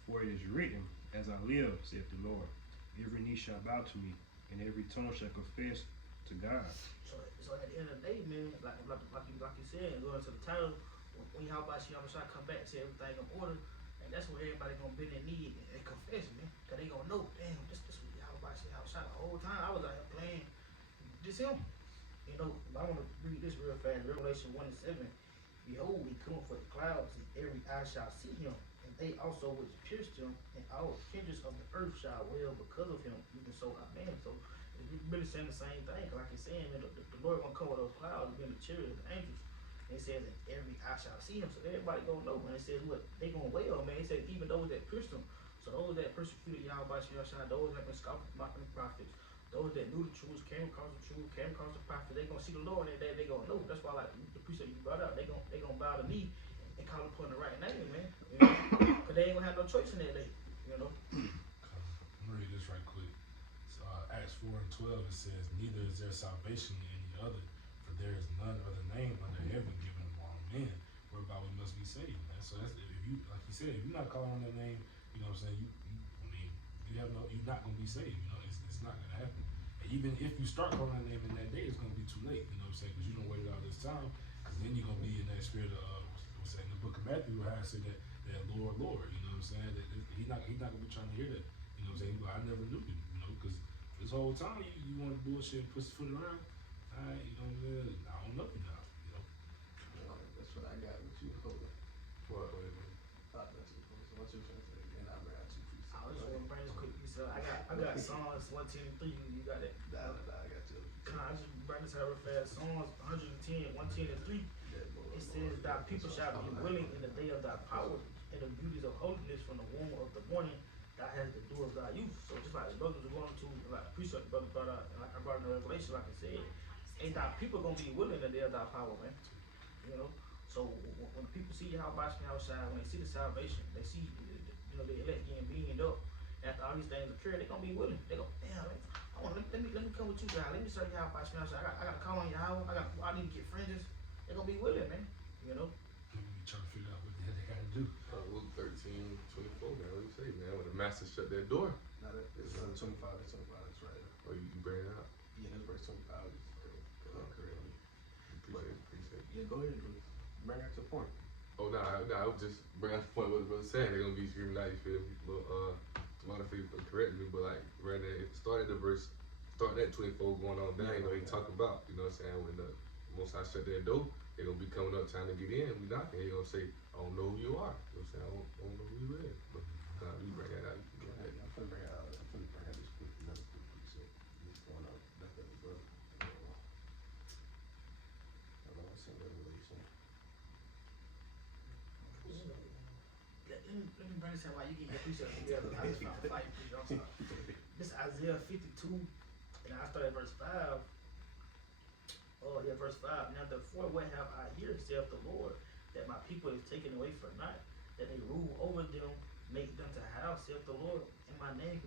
For it is written, As I live, saith the Lord, every knee shall bow to me, and every tongue shall confess to God. So at the end of the day, man, like you said, going to the title, when Yahweh Shai come back, say everything in order, and that's where everybody gonna bend their knee and confess, man. Cause they gonna know, damn, this was Yahweh Shai the whole time. I was out here playing this him. You know, I want to read this real fast. Revelation 1:7. Behold, he cometh for the clouds, and every eye shall see him, and they also which pierced him, and all kindreds of the earth shall wail because of him. Even so, amen. So it's really saying the same thing. Like he's saying, man, the Lord gonna come with those clouds, being the chariots of the angels. And it says that every eye shall see him. So everybody gonna know. And it says what they gonna wail, man. It says even those that pierced him. So those that persecuted Yahweh Shai, those that been scoffing, mocking the prophets, those that knew the truth, came across the truth, came across the prophet, they gonna see the Lord and they gonna know. That's why, like the precept you brought out, they gonna bow the knee and call upon the right name, man. You know? Cause they ain't gonna have no choice in that day, you know. I'm gonna read this right quick. So, Acts 4:12 it says, Neither is there salvation in any other, for there is none other name under heaven given among men, whereby we must be saved, man. So that's, if you, like you said, if you're not calling on that name, you know what I'm saying, you're not gonna be saved, you know, it's not gonna happen. And even if you start calling that name in that day, it's gonna be too late, you know what I'm saying, because you don't wait all this time, because then you're gonna be in that spirit of, what's that, in the book of Matthew, where I say that Lord, you know what I'm saying, that he's not gonna be trying to hear that, you know what I'm saying, I never knew you, you know, because this whole time you want to bullshit and push the foot around, alright, you know what I'm saying, I don't know you now, you know. That's what I got with you. Hold on. What? What you trying to say? And I ran out 2 pieces. I just want to bring this quick piece up. I got Psalms 110:3. You got that? Nah, I got you. I just bring this out real fast. Psalms 110:3. It says, Thy people shall be willing in the day of thy power, and the beauties of holiness from the womb of the morning. Thou hast the dew of thy youth. So just like the brothers are going to, like the precept the brother brought out, like I brought in the Revelation, like I said, ain't thy people gonna be willing in the day of thy power, man. You know. So when people see Yahweh Shai, when they see the salvation, they see the elect getting beamed up. After all these things occur, they gonna be willing. They go, damn, man, let me come with you guys. Let me serve Yahweh Shai. I gotta call on Yahweh. I need to get friends. They gonna be willing, man. You know. You trying to figure out what the hell they gotta do. Luke 13:24, man. What do you say, man? When the master shut that door, Nah, it's 25. That's 25. That's right. or you bring it out. Yeah, that's verse 25. Correctly. Appreciate it. Yeah, go ahead. Bring out your point. Oh, nah, I was just bringing up the point what the brother saying. They're gonna be screaming out, you feel me? But, Tomato people correct me, but like, right there, it started that 24 going on down, you know, he talking about, you know what I'm saying? When the Most High shut that door, they gonna be coming up trying to get in, we knocking, they gonna say, I don't know who you are. You know what I'm saying? I don't know who you is. But, you bring that out. You Yeah, I'm finna bring out this another quick piece of what's going on back at the brother. It's in Revelation. Let me bring this out while you get your precept together. I just found a fight for you. I'm sorry. This is Isaiah 52, and I start at verse 5. Verse 5. Now therefore, what have I here, saith the Lord? that my people is taken away for naught, that they rule over them, make them to have, saith the Lord, and my name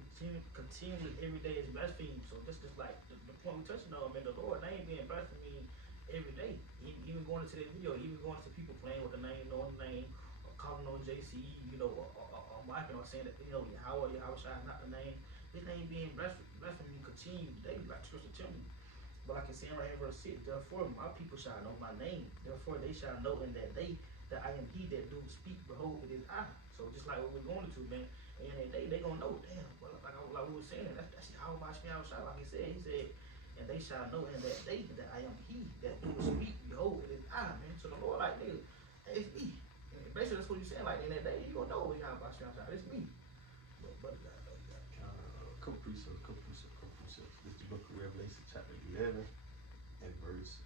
continually every day is blasphemed. So this is like the point we touching on, man. The Lord name being blasphemed every day. Even going into that video, even going to people playing with the name, knowing the name, or calling on JC, you know, or mocking or saying that, you know, Yahweh Shai, not the name. His name being blasphemed continue daily, like Scripture tell me. But like it's saying right here, verse 6, therefore my people shall know my name. Therefore they shall know in that day that I am he that do speak. Behold, it is I. So just like what we're going to, man, and in that day they gonna know, damn, well, like we were saying, that's how my shall shall. Like he said, and they shall know in that day that I am he that do speak. Behold, it is I, man. So the Lord, like, nigga, it's me. And basically that's what you're saying. Like in that day, you gonna know how my shall shall. It's me. But Couple precepts. This is the book of Revelation, chapter 11, and verse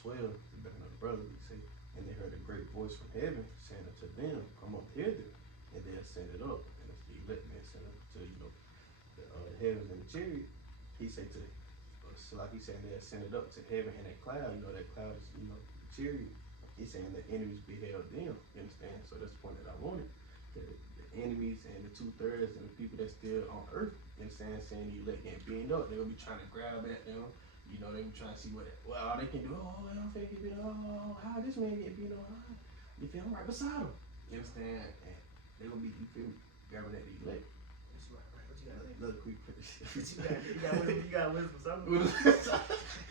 12. The better know the brother, we say, and they heard a great voice from heaven saying unto them, come up hither, and they ascended up, and it's the elect men sent up to, you know, the heavens and the chariot. He said to, so like he said, they ascended up to heaven in a cloud. You know, that cloud is, you know, the chariot. He's saying the enemies beheld them. You understand? So that's the point that I wanted. The enemies and the 2/3 and the people that's still on earth, you understand, saying the elect getting beamed up, they'll be trying to grab at them. You know, they be trying to see what all they can do. Oh, I don't think it beat up. Oh, how this man get beat up? You feel I'm right beside him. You understand? And they will be, you feel me, grabbing at the elect. that's right. What you got? Another quick You got wisdom, something.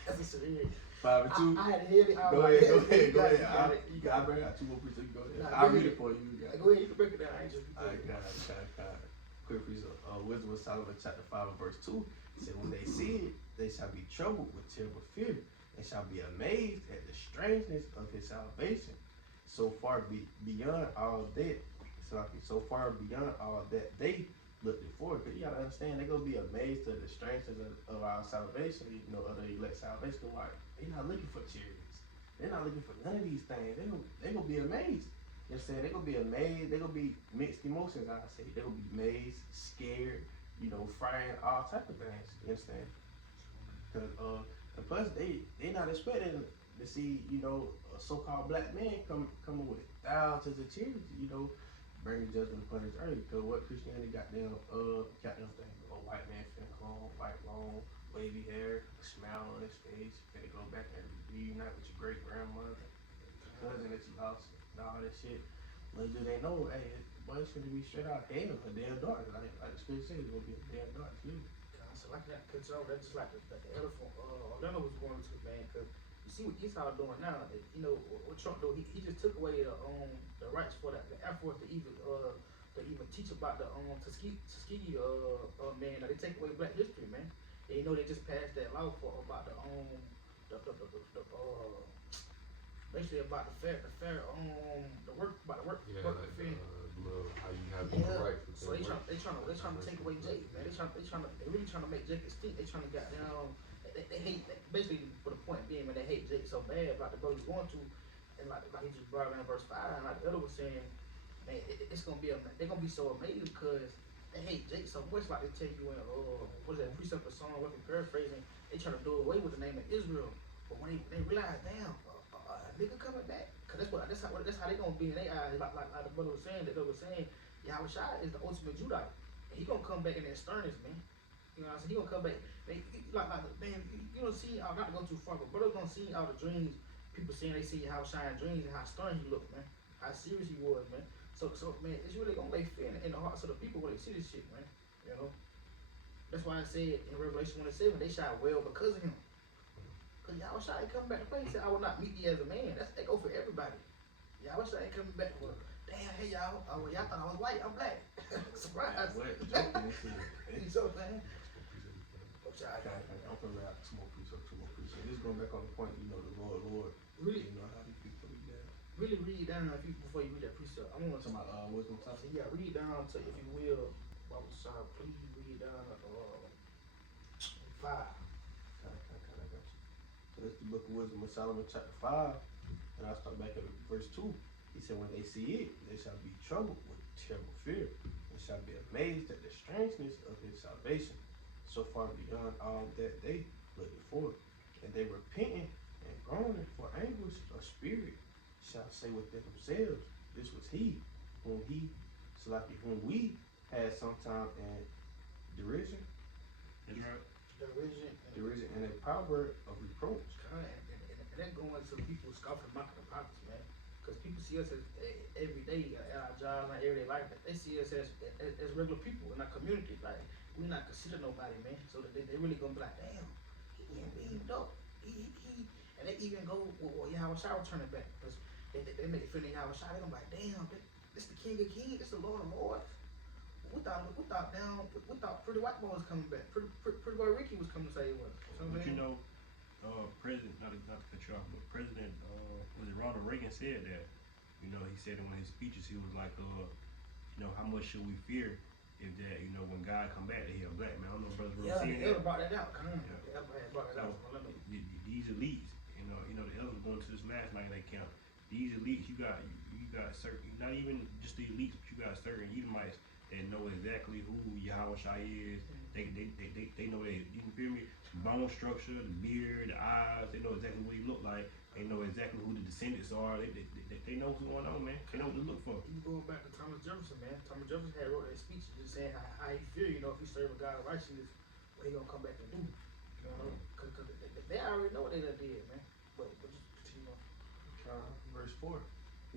That's a serious. 5 and 2. I had to hear it. Go ahead. You got it. I got 2 more precepts. Go ahead. Nah, I'll go read ahead. it for you. You got it. Go ahead, you can break it down. I ain't just. I got it. Quick precept. Wisdom of Solomon, chapter 5, verse 2. It said, when they see it, they shall be troubled with terrible fear, and shall be amazed at the strangeness of his salvation. So far beyond all that, so far beyond all that they looked for. Because you gotta understand, they're gonna be amazed at the strangeness of our salvation, you know, of the elect salvation. Like, they're not looking for chariots. They're not looking for none of these things. They're gonna be amazed. You know what I'm saying? They're gonna be amazed. They're gonna be mixed emotions, I say. They're gonna be amazed, scared, you know, frightened, all type of things. You understand? Because and plus they not expecting to see, you know, a so-called black man coming with thousands of chariots, you know, bringing judgment upon his earth. Because what Christianity got them thing, a white man finna come, white long, wavy hair, a smile on his face, finna go back and reunite with your great grandmother, cousin that you lost, and all that shit. Little do they know, hey, boy, it's gonna be straight out of hell, a day of darkness. Like the scripture says, it's gonna be a day of darkness. So like that, cause that's just like the elephant. Orlando was going to, man, cause you see what Esau doing now. You know what Trump do? He just took away the rights for the Air Force to even teach about the Tuskegee man. They take away Black history, man. And you know they just passed that law for about basically about the work Yeah, work like fair. how you have the right for So they trying to take away Jake, man. They really trying to make Jake extinct. They trying to get down. They hate, basically for the point being, man, they hate Jake so bad about the brother's going to, and like he just brought in verse 5, and like the other was saying, man, it's gonna be they're gonna be so amazed because they hate Jake so much. Like they take you in what is that precept of song? What I'm paraphrasing. They trying to do away with the name of Israel, but when they realize, damn, a nigga coming back, cause that's how they gonna be in their eyes. Like the brother was saying, Yahweh Shai is the ultimate Judite. And he gonna come back in that sternness, man. You know what I'm saying? He gonna come back. Man, you don't see, not to go too far, but brother gonna see all the dreams. People saying they see how Shine dreams and how stern he looked, man. How serious he was, man. So man, it's really gonna lay fear in the hearts of the people when they see this shit, man. You know? That's why I said in Revelation 1:7, they shot well because of him. Cause Yahweh Shai ain't coming back to play. He said, I will not meet thee as a man. That go for everybody. Yahweh Shai ain't coming back for, damn, hey y'all, y'all thought I was white, I'm black. Surprise. What? Joking and shit. You know what I'm saying? I'm gonna wrap 2 more precepts. This is going back on the point, you know, the Lord. Really, You know how these people be there. really read down before you read that precept. I want to Talking about wisdom so topic. yeah, read down to, if you will, Bible Shai, please read down to 5. I got you. So that's the book of Wisdom of Solomon, chapter 5, and I'll start back at verse 2. He said, when they see it, they shall be troubled with terrible fear, and shall be amazed at the strangeness of his salvation, so far beyond all that they looked for, and they repenting and groaning for anguish of spirit, shall say within themselves, this was he, whom we had sometime in derision, That's right. Derision and a proverb of reproach. and that going to people scoffing mocking the prophets, man. Because people see us as every day at our jobs, our everyday life. They see us as regular people in our community. Like we not consider nobody, man. So they really gonna be like, damn, he ain't dope. He and they even go, well, Yahweh Shai returning back because they make it feel like Yahweh Shai. They gonna be like, damn, this the King of Kings, this the Lord of Lords. We thought Pretty White Boy was coming back. Pretty Boy Ricky was coming to save us. But you know, President, not to cut you off, but President, was it Ronald Reagan said that, you know, he said in one of his speeches, he was like, you know, how much should we fear if that, you know, when God come back that he a black man. I don't know if brothers really seeing that. Yeah, brought that out. Come on. Yeah. Yeah, brought that out. These elites, you know, the elders going to this mass night they camp. These elites, you got certain, not even just the elites, but you got certain Edomites that know exactly who Yahweh Shai is. They know that, you can feel me? Bone structure, the beard, the eyes, they know exactly what he look like. They know exactly who the descendants are. They know what's going on, man. They know what to look for. You going back to Thomas Jefferson, man. Thomas Jefferson had wrote that speech just saying how he feel, you know, if he serve a God of righteousness, what he gonna come back and do. You know, cause they already know what they done did, man. But just continue on. Verse 4.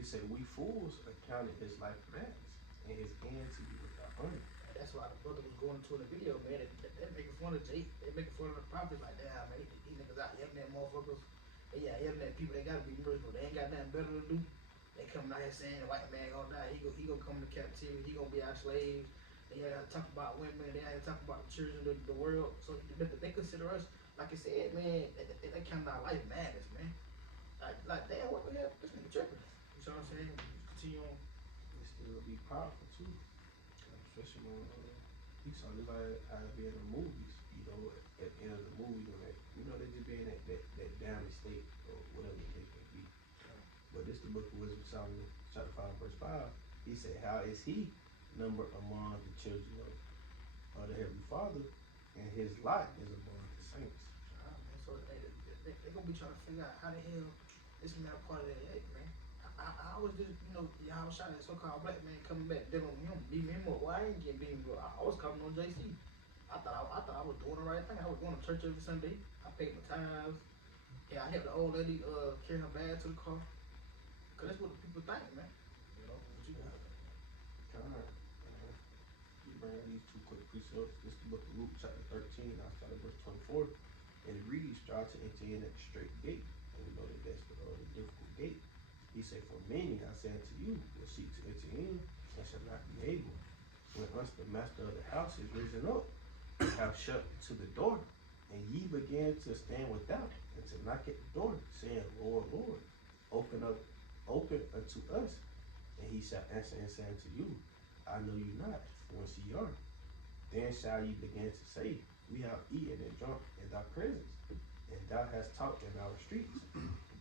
He said, we fools accounted his life madness, and his end to be without honor. And that's why the brother was going into in the video, man. They making fun of Jake. They making fun of the prophets like, damn, man, these niggas out yelling at motherfuckers. Yelling at people, they gotta be merciful. They ain't got nothing better to do. They coming out here saying the white man gonna die. He gonna come into captivity. He gonna be our slaves. They gotta talk about women. They gotta talk about the children of the world. So they consider us, like I said, man, they count our life madness, man. Like damn, what the hell? This nigga tripping. You know what I'm saying? Continue on. It still be powerful too. Especially when you saw this like how it be in the movies, you know, at the end of the movie when they, you know, they just be in that down state or whatever the case may be. But this the book of Wisdom Solomon, chapter 5, verse 5. He said, how is he numbered among the children of the Heavenly Father, and his lot is among the saints. Man, so they gonna be trying to figure out how the hell this man a part of that elect, man. I was just, you know, Yahweh Shai, that so-called black man coming back, dealing with him, beating him up. Well, I ain't getting beaten up. I was coming on JC. I thought I was doing the right thing. I was going to church every Sunday. I paid my tithes. Yeah, I helped the old lady carry her bag to the car. Cause that's what the people think, man. You know, what you got? God, you bring out these two quick precepts. This is the book of Luke, chapter 13. I start at verse 24. And it reads, strive to enter in at the straight gate. And we know that that's the difficult gate. He said, for many, I say unto you, will seek to enter in, and shall not be able. When once the master of the house is risen up, and have shut to the door, and ye begin to stand without, and to knock at the door, saying, Lord, Lord, open unto us. And he shall answer and say unto you, I know you not, whence ye are. Then shall ye begin to say, we have eaten and drunk in thy presence, and thou hast taught in our streets.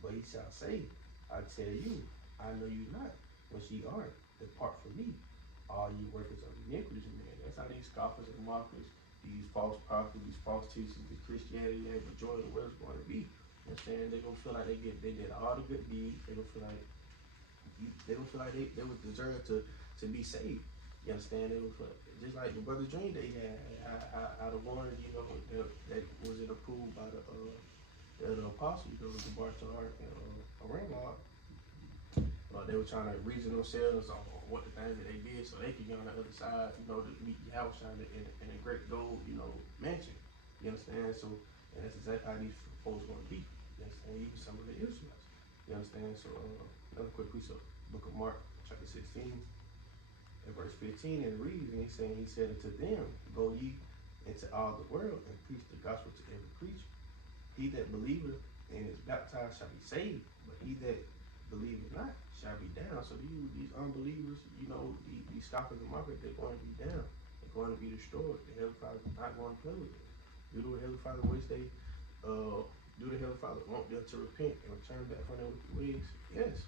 But he shall say, I tell you, I know you not, whence ye are. Depart from me, all ye workers of iniquity, man. That's how these scoffers and mockers, these false prophets, these false teachers, the Christianity, the majority of the world is going to be. You know what I'm saying? They're gonna feel like they did all the good deeds. They're gonna feel like they would deserve to be saved. You understand? They would feel like, just like the Brother Dream they had out of one, you know, that was it approved by the apostles, you know, the Bartar and Raymond. They were trying to reason themselves on what the things that they did so they could get on the other side, you know, to meet Yahweh in a great gold, you know, mansion. You understand? So, and that's exactly how these folks going to be. You understand? Even some of the Israelites. You understand? So, another quick piece of Book of Mark, chapter 16, and verse 15, and it reads, and he said unto them, go ye into all the world and preach the gospel to every creature. He that believeth and is baptized shall be saved, but he that believeth not shall be down. So these unbelievers, you know, these scoffers and mockers, they're going to be down. They're going to be destroyed. The Heavenly Father is not going to play with them. Do the Heavenly Father wish they do the Heavenly Father want them to repent and return back from their wicked ways? Yes.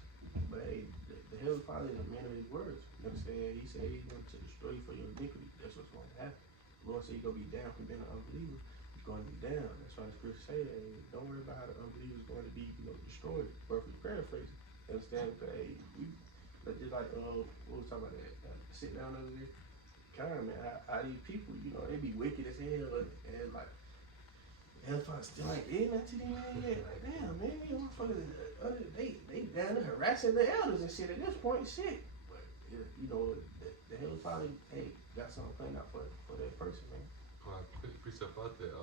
But hey, the Heavenly Father is a man of his words. You understand? He said he's going to destroy you for your iniquity. That's what's going to happen. The Lord said you're going to be down from being an unbeliever. You're going to be down. That's why the scripture say that. Don't worry about how the unbeliever is going to be, you know, destroyed. Perfect paraphrasing. understand that, hey, we, like, just like, what was talking about that sit down over there? Karen, man, how these people, you know, they be wicked as hell, and like, hellfire still ain't did nothing to them, man, yet. Like, damn, man, you motherfuckers, they down there harassing the elders and shit at this point, shit. But, you know, the hellfire ain't got something planned out for that person, man. Quick precept out there,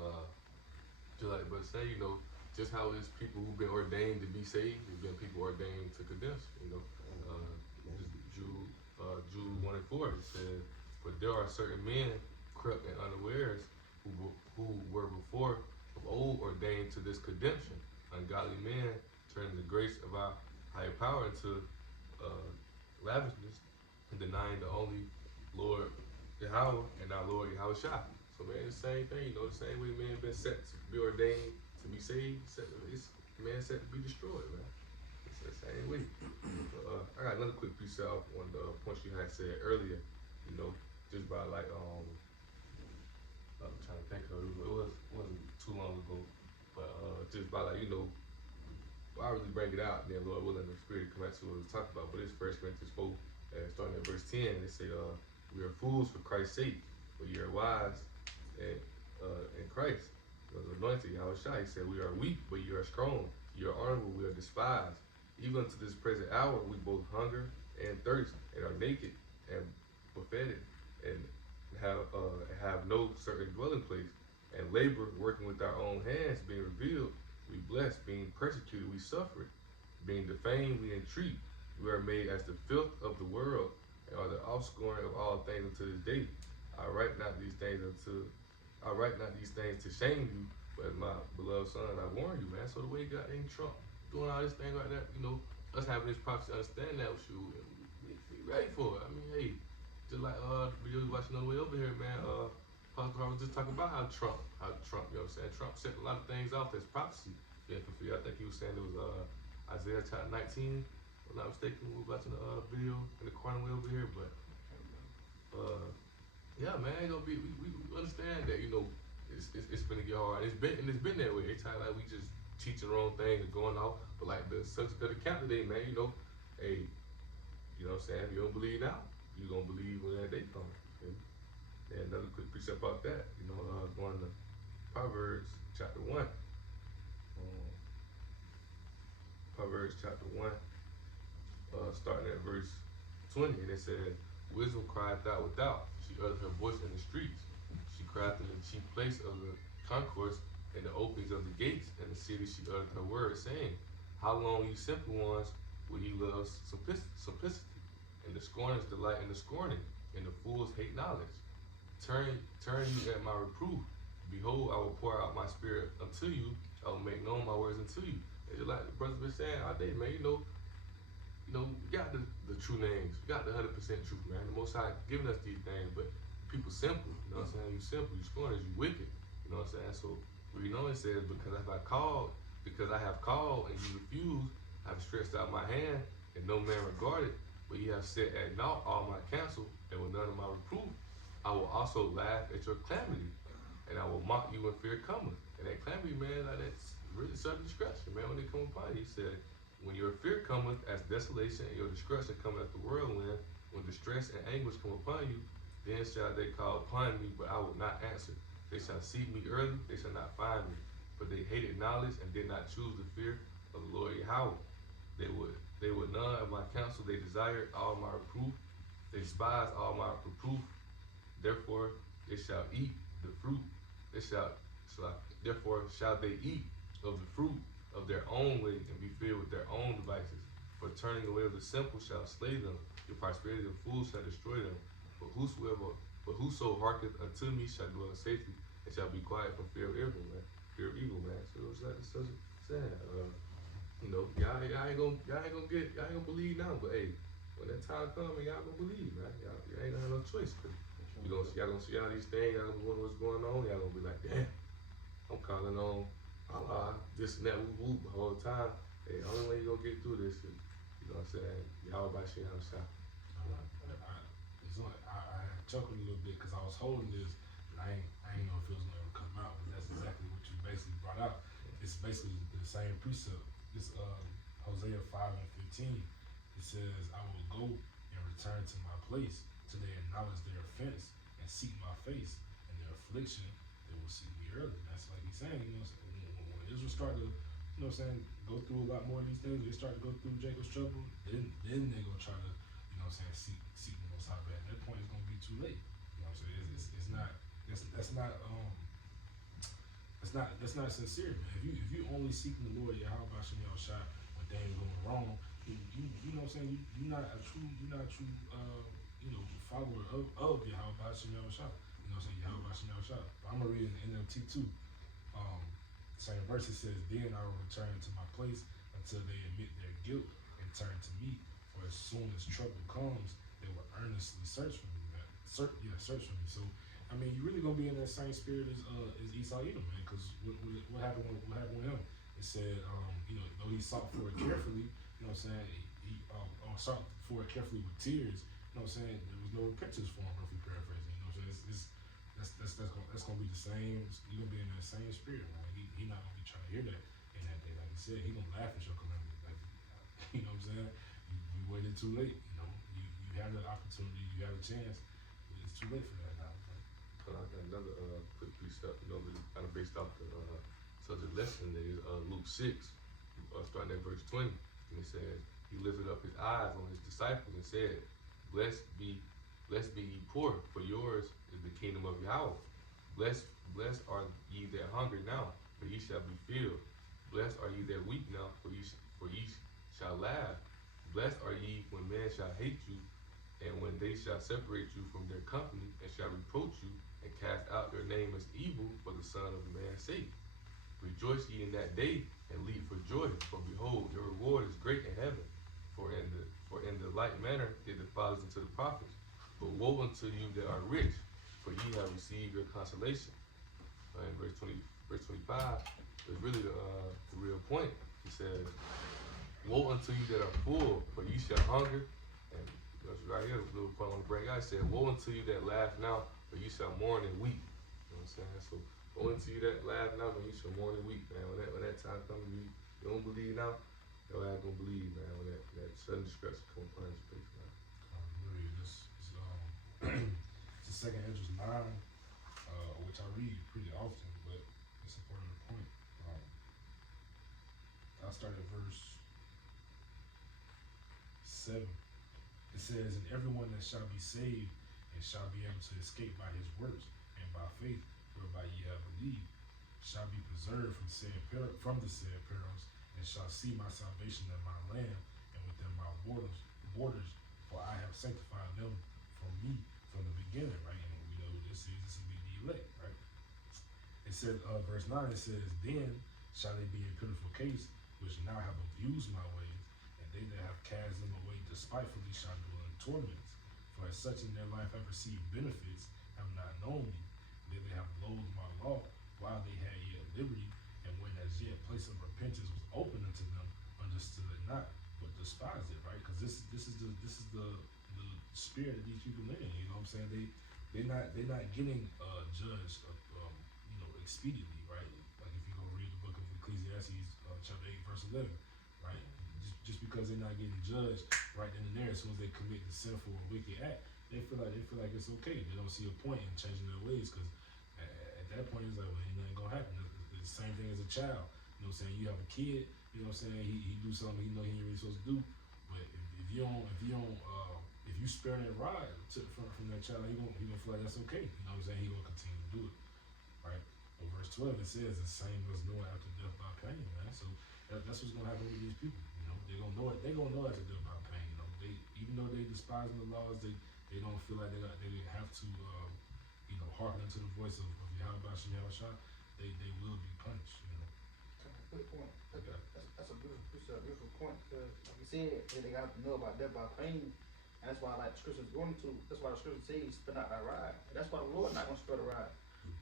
just like but say, you know, just how it's people who've been ordained to be saved, there's been people ordained to condemn, you know. Jude 1 and 4, it says, but there are certain men, corrupt and unawares, who were before of old ordained to this condemnation. Ungodly men turning the grace of our higher power into lavishness and denying the only Lord Yahweh and our Lord Yahweh Shai. So man, the same thing, you know, the same way man been set to be ordained to be saved, man set to be destroyed, man. It's the same way. I got another quick piece out on the points you had said earlier, you know, just by like I'm trying to think of it, wasn't too long ago, but just by like, you know, I really bring it out, then Lord willing the Spirit come back to what we talked about, but it's 1 Corinthians 4, starting at verse 10, it say, we are fools for Christ's sake, but you are wise in Christ. The anointed Yahweh Shai, he said, we are weak, but you are strong. You are honorable, we are despised. Even to this present hour, we both hunger and thirst, and are naked and buffeted, and have no certain dwelling place, and labor, working with our own hands, being revealed, we bless, being persecuted, we suffer, being defamed, we entreat. We are made as the filth of the world, and are the offscouring of all things unto this day. I write not these things to shame you, but as my beloved son, I warn you, man. So the way God ain't Trump doing all this thing like that, you know, us having this prophecy, understand that with you, and be ready for it. I mean, hey, just like the video we watching on the way over here, man. Pastor Carl was just talking about how Trump, you know what I'm saying? Trump set a lot of things off as prophecy being fulfilled. I think he was saying it was Isaiah chapter 19, if I'm not mistaken. We were watching the video in the corner way over here, but yeah, man, ain't gonna be. We understand that, you know, it's gonna get hard. It's been that way. Every time like we just teaching the wrong thing and going off, but like the subject of the count today, man, you know, hey, you know what I'm saying? If you don't believe now, you gonna believe when that day comes. Okay? And another quick precept about that, you know, going to Proverbs chapter 1. Proverbs chapter 1, starting at verse 20, and it said, wisdom crieth out without, she uttered her voice in the streets. She cried in the chief place of the concourse, in the openings of the gates, and the city she uttered her words, saying, how long, you simple ones, will you love simplicity? And the scorners delight in the scorning, and the fools hate knowledge. Turn you at my reproof. Behold, I will pour out my spirit unto you. I will make known my words unto you. And just like the brother's been saying all day, man, you know, we got the true names. We got the 100% truth, man. The Most High giving us these things, but people simple. You know what I'm saying? You simple, you scorners, you wicked. You know what I'm saying? So we know it says, because I have called and you refuse, I have stretched out my hand and no man regarded, but you have set at naught all my counsel and with none of my reproof. I will also laugh at your calamity, and I will mock you when fear cometh. And that calamity, man, like that's really sudden destruction, man. When they come upon you, he said, when your fear cometh as desolation and your destruction cometh as the whirlwind, when distress and anguish come upon you, then shall they call upon me, but I will not answer. They shall seek me early, they shall not find me. For they hated knowledge and did not choose the fear of the Lord Yahweh. They would none of my counsel, they desired all my reproof, they despised all my reproof. Therefore they shall eat the fruit, therefore shall they eat of the fruit of their own way and be filled with their own devices. For turning away of the simple shall slay them, the prosperity of fools shall destroy them. But whoso hearkeneth unto me shall dwell in safety, and shall be quiet from fear of evil, man. Fear of evil, man. So it's like the subject saying, you know, y'all ain't gonna believe now, but hey, when that time comes, y'all gonna believe, man. Y'all ain't gonna have no choice. Y'all gonna see all these things, y'all gonna wonder what's going on, y'all gonna be like, damn, I'm calling on Allah, this and that, whoop, the whole time. Hey, only way you gonna get through this is, you know what I'm saying, y'all about shit outside. I chuckled a little bit because I was holding this, and I ain't know if it was gonna ever come out, but that's exactly what you basically brought out. It's basically the same precept. This Hosea 5:15, it says, I will go and return to my place till they acknowledge their offense and seek my face, and their affliction they will seek me early. That's like he's saying, you know, when Israel start to, you know what I'm saying, go through a lot more of these things, they start to go through Jacob's trouble, then they gonna try to, you know what I'm saying, seek the most high. But at that point it's gonna be too late. You know what I'm saying? It's not that's not sincere, man. If you only seeking the Lord Yahweh Shem Shai when things going wrong, you know what I'm saying, you're not a true you know, follower of Yahweh Shem Shai. You know what I'm saying, Yahweh Shem Shai. I'm gonna read in NLT too. Same verse, it says, then I will return to my place until they admit their guilt and turn to me. For as soon as trouble comes, they will earnestly search for me, man. Search for me. So, I mean, you're really gonna be in that same spirit as Esau Edom, man. Because what happened with him? It said, you know, though he sought for it carefully, you know what I'm saying, he sought for it carefully with tears. You know what I'm saying? There was no repentance for him, roughly paraphrasing. You know what I'm saying? That's gonna be the same. You're gonna be in that same spirit, man. He not gonna be trying to hear that in that day. Like he said, he gonna laugh at your calamity. Like, you know what I'm saying? You waited too late. You know, you had the opportunity, you had a chance. It's too late for that now. But I got another quick precept, you know, kind of based off the subject lesson. Is Luke 6, starting at verse 20, and it says, he lifted up his eyes on his disciples and said, Blessed be ye poor, for yours is the kingdom of Yahweh. Blessed are ye that hunger now, for ye shall be filled. Blessed are ye that weep now, for ye shall laugh. Blessed are ye when men shall hate you, and when they shall separate you from their company, and shall reproach you, and cast out your name as evil for the Son of Man's sake. Rejoice ye in that day, and leap for joy, for behold, your reward is great in heaven. For in the like manner did the fathers unto the prophets. But woe unto you that are rich, for ye have received your consolation. In verse 25 is really the real point. He says, woe unto you that are full, for ye shall hunger. And that's right here, the little point I want to bring out. It said, woe unto you that laugh now, for you shall mourn and weep. You know what I'm saying? So, woe unto you that laugh now, for you shall mourn and weep, man. When that time comes, you don't believe now, your ass gonna believe, man, when that sudden destruction comes upon his face, man. It's the second Esdras 9, which I read pretty often, but it's important to point. I'll start at verse 7. It says, and everyone that shall be saved and shall be able to escape by his works and by faith whereby ye have believed shall be preserved from the said perils, and shall see my salvation in my land and within my borders, for I have sanctified them from me from the beginning, right? And we know who this will be the elect, right? It says, verse 9, it says, then shall they be in pitiful case, which now have abused my ways, and they that have cast them away despitefully shall dwell in torments. For as such in their life have received benefits, have not known me. They have loathed my law while they had yet liberty, and when as yet place of repentance was open unto them, understood it not, but despised it, right? Because this is the spirit that these people live in. You know what I'm saying? They're not getting judged, you know, expediently, right? Like if you go read the book of Ecclesiastes, chapter 8, verse 11, right? Just because they're not getting judged right then and there, as soon as they commit the sinful or wicked act, they feel like it's okay. They don't see a point in changing their ways, because at that point it's like, well, ain't nothing gonna happen. It's the same thing as a child. You know what I'm saying? You have a kid. You know what I'm saying? He do something he know he ain't really supposed to do. But if you spare that rod from that child, he gonna feel like that's okay. You know what I'm saying? He gonna continue to do it, right? But verse 12 it says, the same was known after death by pain, man. So that's what's gonna happen with these people. You know, they gonna know it. They gonna know after death by pain. You know, even though they despise the laws, they don't feel like they have to you know, hearken to the voice of Yahweh Shem Shai. They will be punished. You know. Good point. Okay. That's a beautiful point, because like you said, they got to know about death by pain. And that's why, like the scripture's going to, that's why the scripture says, spit out thy rod. And that's why the Lord not going to spare the rod.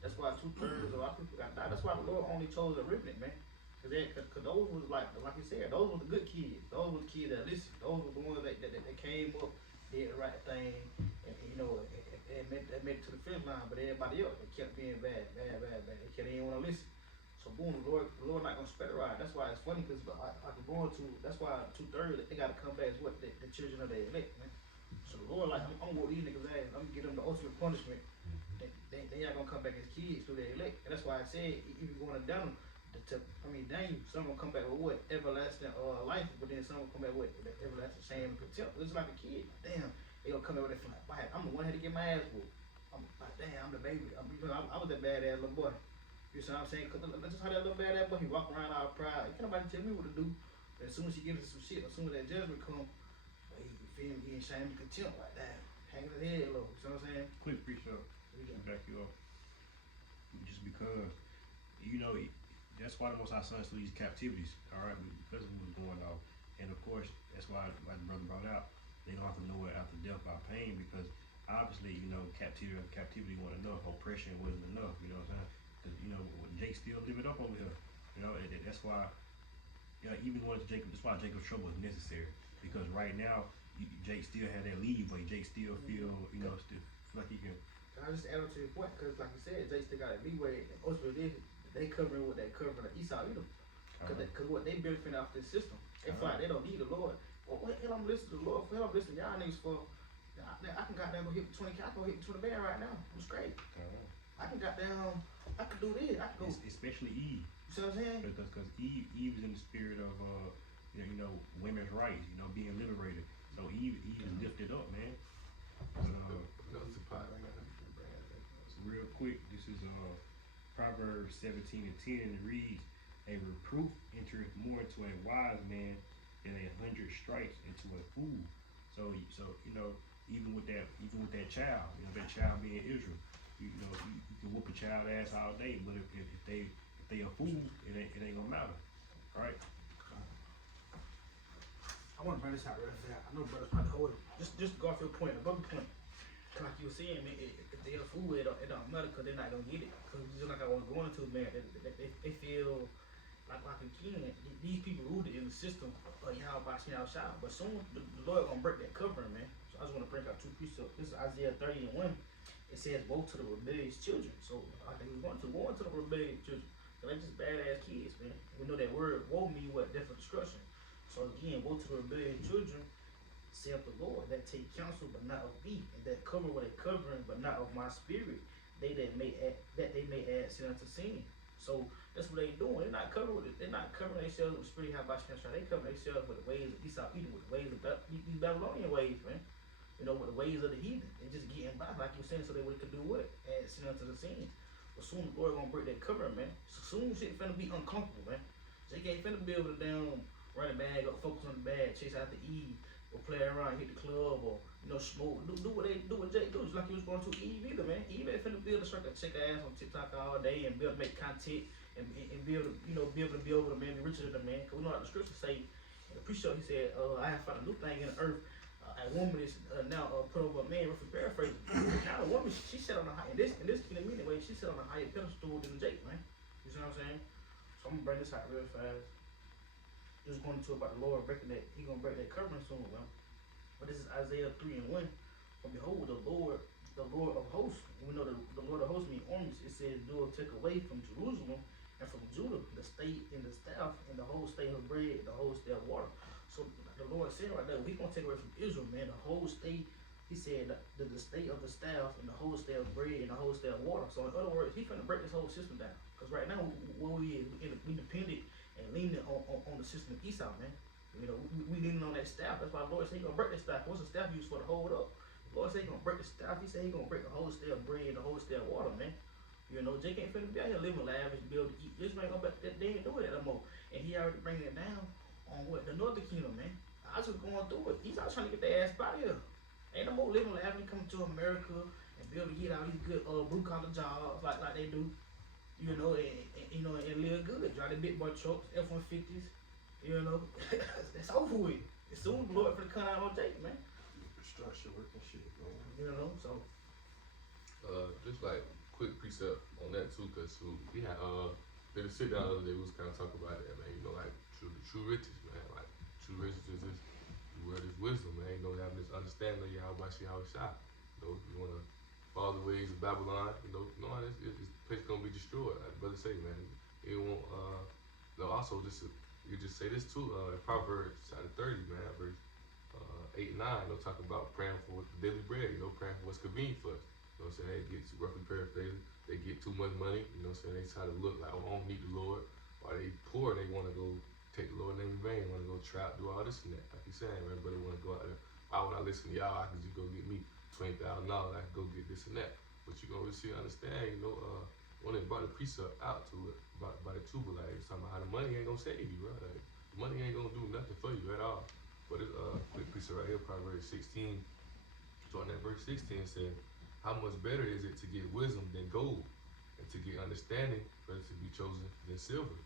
That's why 2/3 of our people got died. That's why the Lord only chose a remnant, man. Because those was like you said, those were the good kids. Those were the kids that listened. Those were the ones that came up, did the right thing, and you know, and made it to the finish line. But everybody else, they kept being bad. They didn't want to listen. So boom, the Lord not gonna spread it right. That's why it's funny because like we're going to. That's why 2/3 they gotta come back as what the children of the elect, man. So the Lord like I'm gonna whoop these niggas ass. I'm gonna give them the ultimate punishment. They not gonna come back as kids through their elect. And that's why I said even going down Daniel, some will come back with what? Everlasting life, but then some will come back with that everlasting shame and contempt. It's like a kid. Damn, they gonna come back with that like, I'm the one who had to get my ass whooped. I'm like, damn, I'm the baby. I was that badass little boy. You see what I'm saying? Cause that's just how that little badass boy, he walk around all proud. Can't nobody tell me what to do. But as soon as he gives us some shit, as soon as that judgment come, he feel me, he in shame and contempt like that. Hanging his head low. You see what I'm saying? Quick pre-show. To back you up. Just because, that's why the Most High sons through these captivities, all right, because of what's going on. And of course, that's why, like the brother brought out, they don't have to know it after death by pain because obviously, captivity wasn't enough, oppression wasn't enough, you know what I'm saying? Because, Jake still living up over here, that's why, even going to Jacob, that's why Jacob's trouble is necessary. Because right now, Jake still had that leeway, Jake still feel, still like he can. I just add on to your point, because like you said, Jake still got that leeway, and ultimately they covering what they covering the Esau Edom. Because what they benefiting off this system. They feel like they don't need the Lord. Well, what the hell I'm listening to the Lord for? Hell I'm listening to y'all niggas for? I can goddamn go hit 20, I can go hit 20 band right now. I'm straight. I can goddamn, I can do this. I can go. Especially Eve. You see what I'm saying? Because Eve is in the spirit of, women's rights, being liberated. So Eve is lifted up, man. Real quick, this is Proverbs 17:10, and it reads, "A reproof entereth more into a wise man than 100 stripes into a fool." So even with that child, that child being Israel, you can whoop a child ass all day, but if they a fool, it ain't gonna matter, right? I want to bring this out real fast. I know brothers probably hold it. Just to go off your point, above the point. Like you were saying, man, if they're a fool, it don't matter because they're not gonna get it. Because just like I was going to, man, they feel like again, these people rooted in the system of Yahweh Shem Shah. But soon the Lord gonna break that covering, man. So I just want to bring out 2 precepts. This is Isaiah 30:1. It says, "Woe to the rebellious children." So I think we're going to the rebellious children. So they just badass kids, man. We know that word "woe" means what? Death or destruction. So again, woe to the rebellious children, saith the Lord, that take counsel but not of me, and that cover what they covering but not of my spirit, they may add sin unto sin. So that's what they doing. They're not covering themselves with the spirit of Yahweh. They cover themselves with the ways of Esau Edom, with the ways of these Babylonian ways, man. With the ways of the heathen. They're just getting by, like you were saying, so they could do what? Add sin unto the sin. But soon the Lord gonna break that covering, man. So soon shit finna be uncomfortable, man. So you ain't finna be able to run a bag up, focus on the bag, chase after Eve, or play around, hit the club, or smoke, do what Jake do, just like he was going to Eve either, man. Eve ain't finna build a circle, check her ass on TikTok all day and make content and be able to be over the man, be richer than the man. Cause we know what the scriptures say. In the pre-show he said, I have found a new thing in the earth. A woman is now put over a man, roughly paraphrasing. Now a woman, she sat on the high, in this way, she sat on a higher pedestal than Jake, man. You see what I'm saying? So I'm gonna bring this out real fast. Just going into about the Lord breaking that, he gonna break that covering soon, man. But this is Isaiah 3:1. For behold, the Lord of hosts, and we know the Lord of hosts means armies. It says, "Do take away from Jerusalem and from Judah the state and the staff and the whole state of bread and the whole state of water." So the Lord said right there, we gonna take away from Israel, man, the whole state. He said the state of the staff and the whole state of bread and the whole state of water. So in other words, he's gonna break this whole system down. Because right now, where we is, we dependent and leaning on the system of Esau, man. We leaning on that staff. That's why the Lord said he gonna break that staff. What's the staff used for to hold up? The Lord said he gonna break the staff. He said he gonna break the whole state of bread and the whole state of water, man. Jake ain't finna be out here living lavish, be able to eat. Israel ain't gonna they ain't doing that no more. And he already bringing it down on what? The northern kingdom, man. I was just going through it. He's out trying to get their ass out of here. Ain't no more living lavish coming to America and be able to get all these good blue collar jobs like they do. And live good. Drive the big boy trucks, F-150s. It's over with. It's soon the Lord for the cut out on Jake, man. Construction work and shit, man. So. Just like quick precept on that too, cause we had did a sit down the other day. We was kind of talking about that, man. Like true riches, man. Like true riches is this. The word is wisdom, man. Having this understanding of Yahweh Shah. You want to follow the ways of Babylon. This place gonna be destroyed. Like brother say, man. it won't. No, also this you just say this too. In Proverbs chapter 30, man, verse 8 and 9. They'll talk about praying for daily bread. Praying for what's convenient for us. You know what I'm saying? They get too roughly paraphrased. They get too much money. You know what I'm saying? They try to look like, oh, I don't need the Lord. Or they poor. They want to go take the Lord name in vain. Want to go trap, do all this and that. Like you saying, man, but they want to go out there. Why would I listen to y'all? I can just go get me $20,000. I can go get this and that. But you gonna really understand, when they brought the precept out to it, by the tuber, like it's talking about how the money ain't gonna save you, bro. Like, the money ain't gonna do nothing for you at all. But it's quick precept right here, Proverbs 16. So in that verse 16 said, how much better is it to get wisdom than gold, and to get understanding better to be chosen than silver.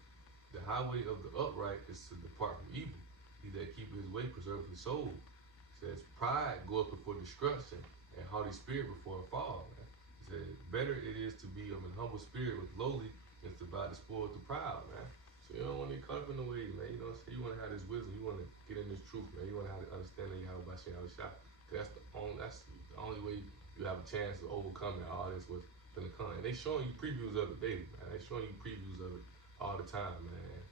The highway of the upright is to depart from evil. He that keepeth his way preserveth his soul. It says, pride goeth before destruction, and haughty spirit before a fall. Man. It says, better it is to be of an humble spirit with lowly than to buy the spoil with the proud, man. So you don't want to get caught up in the ways, man. You know what I'm saying? You want to have this wisdom. You want to get in this truth, man. You want to have the understanding of how by Shem Shah. That's the only way you have a chance to overcome it. All this was gonna come. And they showing you previews of it daily, man. They showing you previews of it all the time, man.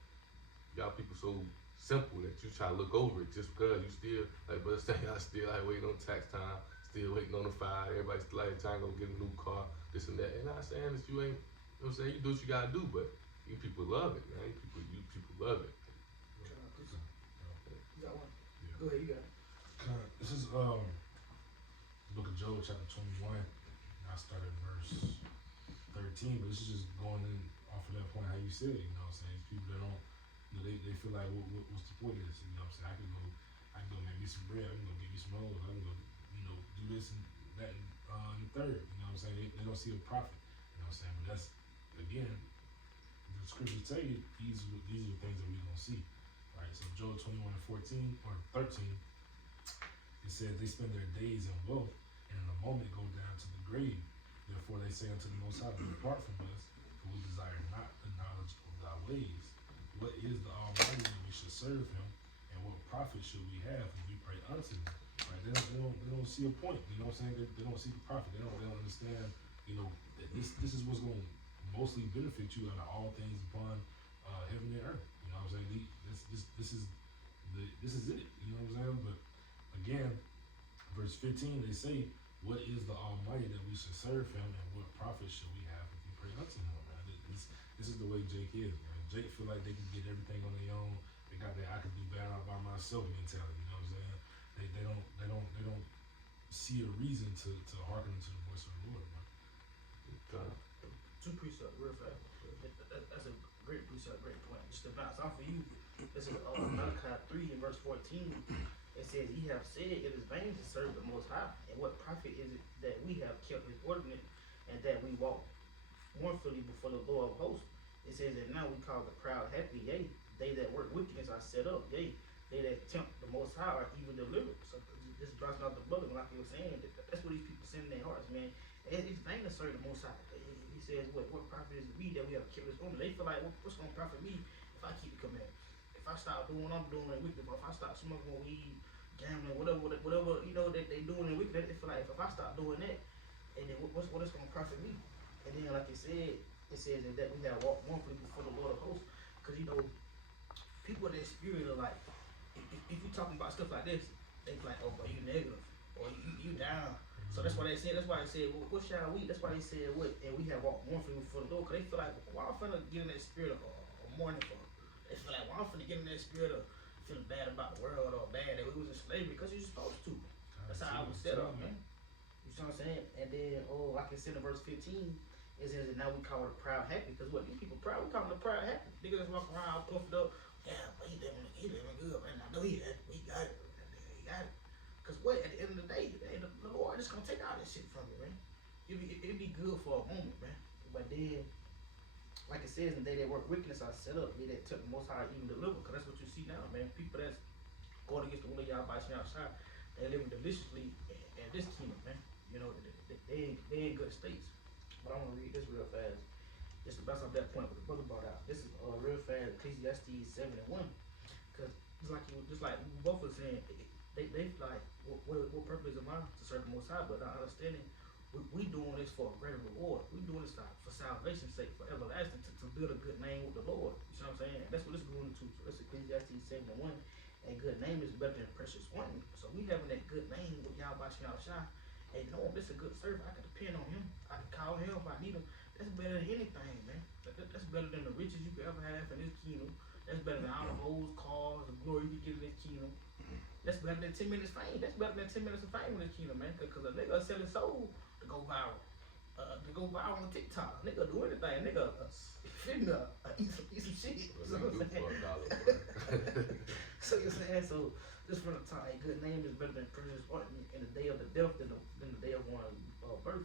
Y'all people so simple that you try to look over it just because you still like, but y'all still like waiting on tax time, still waiting on the fire. Everybody still like trying to go get a new car, this and that. And I'm not saying that you ain't. You know what I'm saying? You do what you gotta do, but you people love it, man. You people love it. You got one? Yeah. Go ahead, you got it. This is the book of Job, chapter 21. I started verse 13, but this is just going in off of that point how you said, you know what I'm saying? People that don't, they feel like, what's the point of this? You know what I'm saying? I can go make me some bread, I can go get me some hoes, I can go, do this and that and the third, you know what I'm saying? They don't see a profit, you know what I'm saying? But that's, again, the scriptures tell you these are the things that we're going to see, right? So Job 21 and 14, or 13, it says they spend their days in wealth, and in a moment go down to the grave. Therefore they say unto the Most High, depart from us, for we desire not the knowledge of thy ways. What is the Almighty that we should serve him, and what profit should we have when we pray unto him? Right? They don't see a point. You know what I'm saying? They don't see the profit. They don't understand. That this is what's going to mostly benefit you out of all things upon heaven and earth. You know what I'm saying? This is it. You know what I'm saying? But again, verse 15, they say, what is the Almighty that we should serve him, and what profit should we have if we pray unto him? Man? This is the way Jake is, man. Jake feel like they can get everything on their own. They got that I can do better all by myself mentality, you know what I'm saying? They don't see a reason to hearken to the voice of the Lord, man. Two precepts, real fast. That's a great precept, great point. Just to bounce off of you, this is Malachi 3 and verse 14. It says, ye have said it is vain to serve the Most High, and what profit is it that we have kept his ordinance, and that we walk mournfully before the Lord of hosts? It says that now we call the proud happy, yea, they that work wickedness are set up, yea, they that tempt the Most High are even delivered. So this drops out the bottom, like you were saying, that's what these people send in their hearts, man. It's vain to serve the Most High. He says, what profit is it me that we have kept his ordinance? They feel like, what's going to profit me if I keep the commandments? If I stop doing what I'm doing in wicked, if I stop smoking weed, gambling, whatever they doing in wicked, they feel like if I stop doing that, and then what is gonna profit me? And then like it says that we have walked mournfully before the Lord of hosts, because people in their spirit are like, if you talking about stuff like this, they be like, oh, boy, you negative, or you down. So that's why they said, well, what shall we? That's why they said what, and we have walked mournfully before the Lord, because they feel like, well, I'm finna get in that spirit of mourning for. They feel like, well, I'm finna get in that spirit of feeling bad about the world or bad that we was in slavery, because you're supposed to. That's how I was set up, man. You see what I'm saying? And then, like I said in verse 15, it says that now we call it proud happy, because what, these people proud, we call them the proud happy. Niggas just walk around puffed up, yeah, but he living good, man. I know he got it. He got it. Because what, at the end of the day, the Lord is going to take all this shit from you, man. It'll be good for a moment, man. But then, like it says, and they that work wickedness are set up, they that took the Most High even deliver, because that's what you see now, man. People that's going against the will of y'all by outside, they living deliciously in this kingdom, man. They in good states. But I want to read this real fast, just to bounce off that point what the brother brought out. This is real fast, Ecclesiastes 7 and 1, because just like we both were saying, they like, what purpose am I to serve the Most High, but not understanding we doing this for a greater reward. We doing this for salvation's sake, for everlasting, to build a good name with the Lord. You see what I'm saying? And that's what it's going to. So that's Ecclesiastes 7:1. A good name is better than precious ointment. So we having that good name with Yahweh Shah. Hey, knowing this is a good servant, I can depend on him. I can call him if I need him. That's better than anything, man. That's better than the riches you could ever have in this kingdom. That's better than all the hoes, cars, the glory you get in this kingdom. That's better than 10 minutes fame. That's better than 10 minutes of fame in this kingdom, man. Because a nigga sell his soul to go viral. To go viral on TikTok. Nigga do anything. Nigga eat some shit. What's So it what I'm do for saying? $1, bro? So you're saying, so just from the time, a good name is better than precious ointment in the day of the death than the day of one's birth.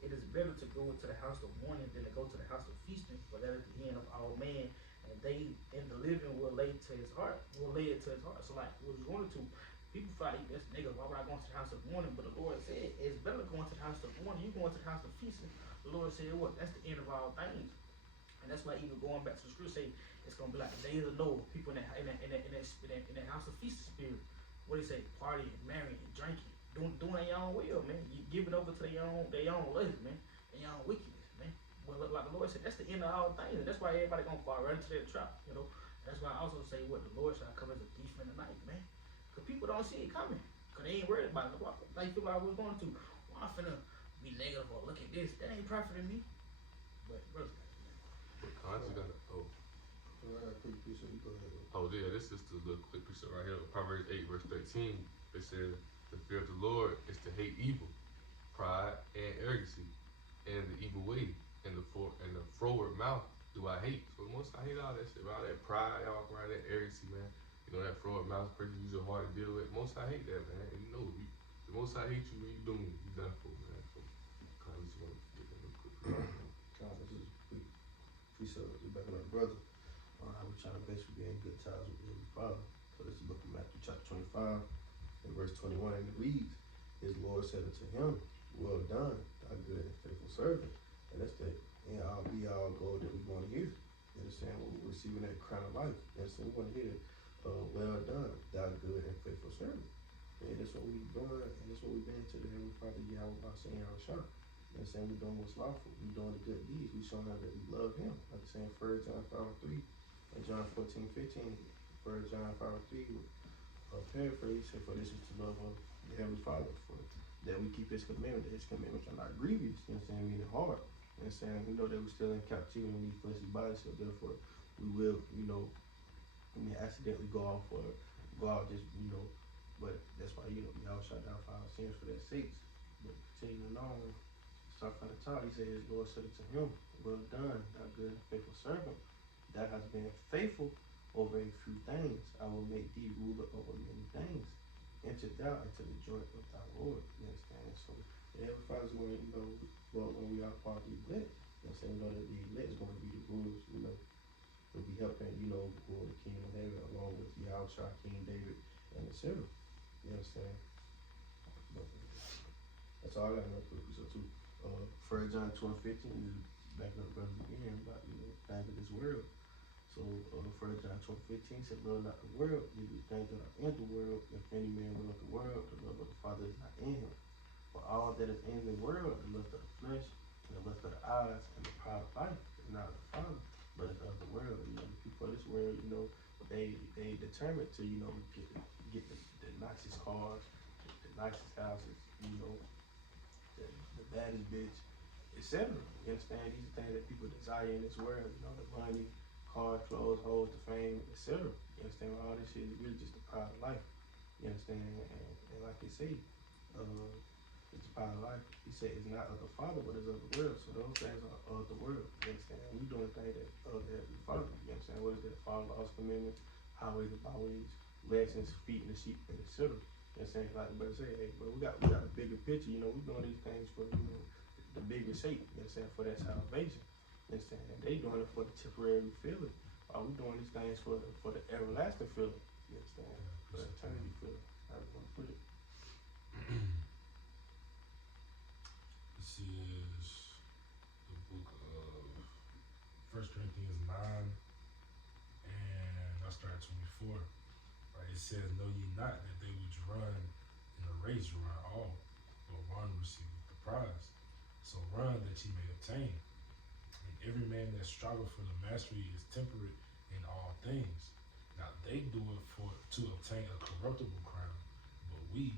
It is better to go into the house of mourning than to go to the house of feasting, for that is the end of all man. And they in the living will lay it to his heart. So like what you wanted to, people fight this nigga, why would I go into the house of mourning? But the Lord said it's better going to the house of mourning. You going to the house of feasting. The Lord said what? That's the end of all things. And that's why even going back to the scripture say it's gonna be like the days of Noah, people in that house of feast spirit. What do you say? Partying, marrying, drinking, doing their own will, man. You giving over to their own lust, man, their own wickedness, man. Well, like the Lord said, that's the end of all things, and that's why everybody gonna fall right into that trap, you know. And that's why I also say what the Lord shall come as a thief in the night, man. Cause people don't see it coming, cause they ain't worried about it. Like people I was going to, well, I'm finna be negative or look at this. That ain't profiting me. But brother. I just got Quick piece, so you go ahead. oh yeah, this is the little quick precept right here. Proverbs 8:13. It says, "The fear of the Lord is to hate evil, pride and arrogancy, and the evil way, and the froward mouth do I hate." So the most I hate all that shit, all that pride, all around that arrogancy, man. You know that froward mouth, person use your heart to deal with. Most I hate that, man. And you know, the most I hate you when you doing it, you done for, man. So I just want to get that real quick. God, this is quick. Precept, back on our brother. How we trying to best be in good ties with the Heavenly Father. So this is book of Matthew chapter 25 and verse 21, and it reads, "His Lord said unto him, Well done, thy good and faithful servant." And that's the end all be all goal that we want to hear. You understand? We're receiving that crown of life. You understand? We want to hear, well done, thy good and faithful servant. And that's what we're doing, and that's what we've been to the Heavenly Father, Yahweh, saying our shot. You understand? We're doing what's lawful. We're doing the good deeds. We're showing out that we love Him. Like the saying 1 John 5:3 and John 14:15. 1 John 5:3, paraphrase, say, "For this is the love of the Heavenly Father, for that we keep His commandments, that His commandments are not grievous." You understand? Meaning hard. You understand? We know that we're still in captivity in these fleshly bodies, so therefore we will, accidentally go out just, but that's why, y'all shut down for our sins for their sakes. But continuing on, start from the top, He said, "His Lord said to him, Well done, thou good and faithful servant. Thou hast been faithful over a few things. I will make thee ruler over many things. Enter thou into the joy of thy Lord." You understand? So the Heavenly Father's going to, when we are part of the elect, you understand, we know that the elect is going to be the rulers, will be helping, rule the kingdom of heaven along with Yahweh, King David, and the servant. You understand? But that's all I got. So too. 1 John 2:15 is back up brother again about things of this world. So 1 John 2:15 said, "Love not the world, neither the things that are in the world. If any man love the world, the love of the Father is not in him. For all that is in the world, the lust of the flesh, and the lust of the eyes, and the pride of life, is not of the Father, but is of the world." The people of this world, they determined to, get the nicest cars, the nicest houses, the baddest bitch, etc. You understand? These are things that people desire in this world, the money, cars, clothes, hoes, the fame, etc. You understand? All this shit is really just a pride of life. You understand? And like they say, it's a pride of life. He said it's not of the Father, but it's of the world. So those things are of the world. You understand? We doing things that's of the Heavenly Father. You understand? What is that? Follow laws, commandments, highways and byways, lessons, feeding the sheep, and etc. You understand? Like the brother say, hey, bro, we got a bigger picture. We doing these things for the bigger shape. You understand? For that salvation. You understand? They doing it for the temporary feeling. We doing these things for the everlasting feeling. You understand? For the eternity feeling. I just want to put it. This is the book of 1 Corinthians 9, and I'll start at 24. Right, it says, "Know ye not that they which run in a race run all, but one receiveth the prize? So run that ye may obtain. And every man that struggle for the mastery is temperate in all things. Now they do it for to obtain a corruptible crown, but we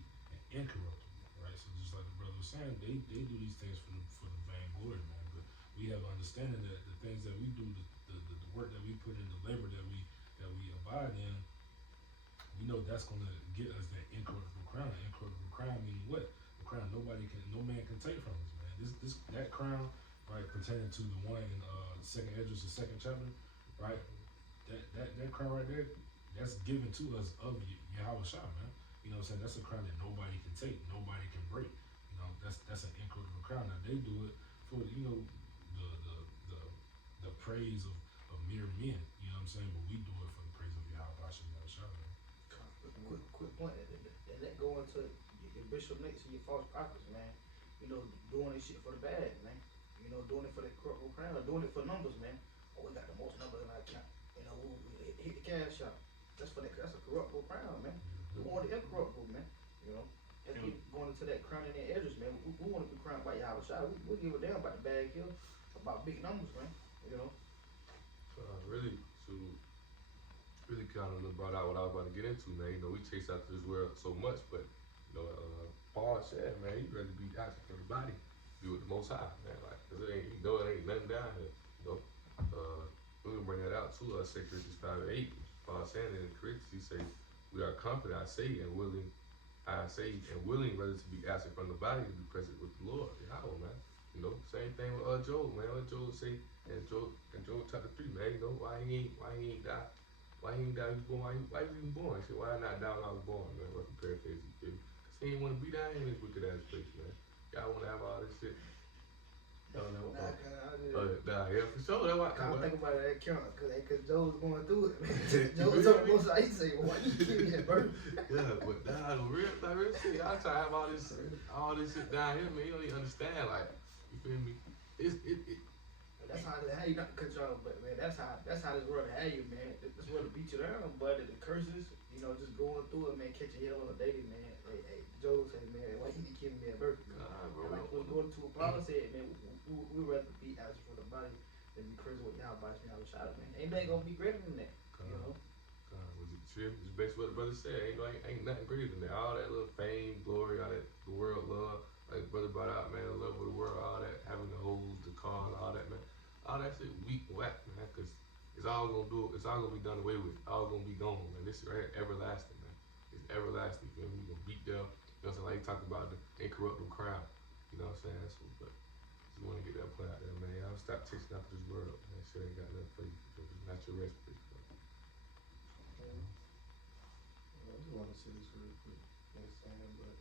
an incorruptible, right? So just like the brother was saying, they do these things for the vainglory, man. But we have understanding that the things that we do, the work that we put in, the labor that we abide in, we know that's gonna get us that incorruptible crown. An incorruptible crown meaning what? The crown no man can take from us, man. That crown, right, pertaining to the one in Second Esdras, the second chapter, right? That crown right there, that's given to us of Yahweh Shah, man. You know what I'm saying? That's a crown that nobody can take, nobody can break. You know, that's an incorruptible crown. Now they do it for the praise of mere men. You know what I'm saying? But we do it for the praise of Yahweh Shah, man. Quick point, and that go into your bishop next and your false prophets, man. You know, doing this shit for the bad, man. You know, doing it for the corruptible crown, or doing it for numbers, man. Oh, we got the most numbers in our account. You know, we hit the cash out. That's a corruptible crown, man. We want the incorruptible, man. You know, and keep going into that crown in the edges, man. We want to be crowned by Yahweh Shah. We give a damn about the bag here, about big numbers, man. You know. Really kind of brought out what I was about to get into, man. You know, we chase after this world so much, but you know, Paul said, man, he'd rather be absent from the body, be with the Most High, man. Like, cause it ain't nothing down here. You know, we can bring that out to us. 2 Corinthians 5:8. Paul saying in Corinthians, he say, we are confident, I say, and willing rather to be absent from the body than be present with the Lord. Yahweh, man. You know, same thing with Job, man. What Job say in Job chapter 3, man. You know, why he ain't die? Why he ain't die? He was born. Why he was even born? He said, why I not die when I was born, man? What the paraphrase he did. Cause he ain't want to be down in this wicked ass place, man. Y'all want to have all this shit. Yeah, for sure. That's why. I think about that count, cause Joe was going through it, man. Joe was on both sides. He said, "Why you give me that birth?" Yeah, but nah, the real shit. Y'all try to have all this shit down here, man. You don't even understand, like, you feel me? That's how you not to cut y'all, but man, that's how this world had you, man. This world will beat you down, but the curses, you know, just going through it, man, catching hell on a daily, man. Hey, Joe said, man, why you need to give me that birth? Nah, bro. Like what's going to Apollo said, man, we rather be absent from the body than be present with y'all by y'all shot, man. Ain't nothing gonna be greater than that, you know. Was it true? It's basically what the brother said. Ain't nothing greater than that. All that little fame, glory, all that the world love, like the brother brought out, man, the love of the world, all that, having the hoes, the cars, all that, man. All that shit weak and whack, man, cause it's all gonna be done away with. All gonna be gone, man. This right here, everlasting, man. It's everlasting. You know, we gonna beat them. You know what I'm saying? Like he talked about the incorruptible crown. You know what I'm saying? So, but just want to get that point out there, man. Y'all stop chasing after this world, man. Shit ain't got nothing for you. It's not your rest, please. I just want to say this real quick. You understand? But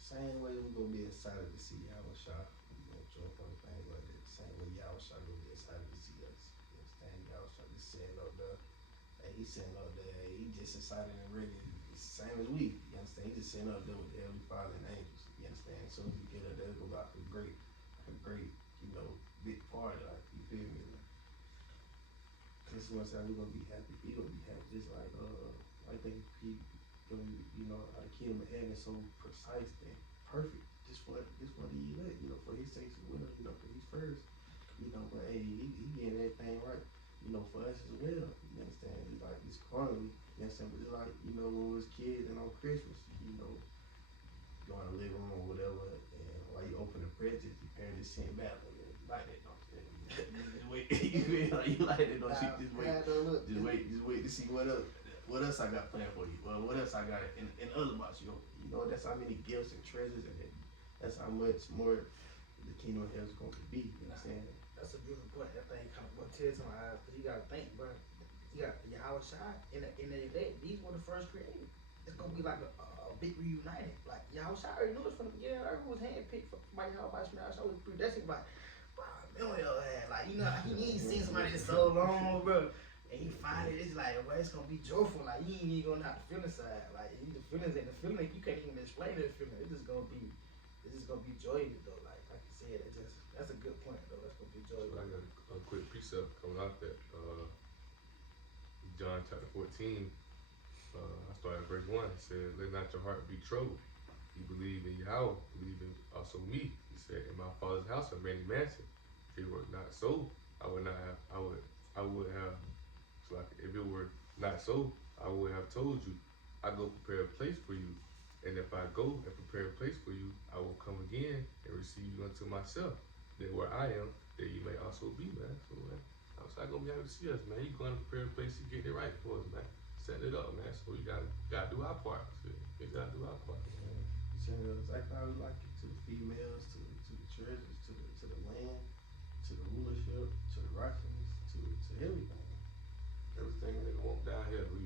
same way we gonna be excited to see Yahweh Shah, we gonna jump on the things like that. Same way Yahweh Shah gonna be excited to see us. You understand? Yahweh Shah just sitting up there. Hey, he's sitting up there. Hey, he just excited and ready. It's the same as we. You understand? He just sitting up there with the Heavenly Father and angels. You understand? So as we get up there, go out a great, you know, big party. Like, you feel me? This one time we gonna be happy. He gonna be happy. Just like I think he, you know, the kingdom of heaven is so precise and perfect. Just for the elect, you know, for his sake as well, you know, for he's first, you know. But hey, he getting everything right, you know, for us as well. You understand? It's like it's carnally, you understand? But it's like, you know, when we was kids and on Christmas, you know, go in the living room or whatever, and while you open the presents, your parents just send back with it. Like that, don't you? Just wait. You feel like you like that, don't you? Just wait to see what else I got planned for you. Well, what else I got in other box, you know, that's how many gifts and treasures, and that's how much more the kingdom of heaven is going to be. You know what I'm saying? That's a beautiful point. That thing kind of put tears to my eyes, because you gotta think, bro. You got Yahweh Shai in the day. These were the first created. It's gonna be like a big reunited. Like Yahweh Shai already knew this from the beginning. Earth was handpicked by Yahweh Shai. So it was predestined. Like, like, you know, he ain't seen somebody in so long, bro. And he finally, it's like, well, it's gonna be joyful. Like, you ain't even gonna have the feeling side. Like, the feelings and the feeling, you can't even explain the feeling. It's just gonna be joyous though. Like you said, that's a good point though. That's gonna be joyous. So I got a quick precept coming out that John chapter 14. I started at verse 1. It said, "Let not your heart be troubled. You believe in Yahweh, believe in also me." He said, "In my father's house are many mansions. If it were not so, I would not have. I would have. It's like if it were not so, I would have told you. I go prepare a place for you, and if I go and prepare a place for you, I will come again and receive you unto myself. That where I am, that you may also be, man. So, man, I'm gonna be happy to see us, man. You going to prepare a place to get it right for us, man. Set it up, man. So we gotta do our part. So we gotta do our part. Saying exactly how we like it, to the females, to the treasures, to the land, to the rulership, to the righteousness, to everything. Everything that they want down here, we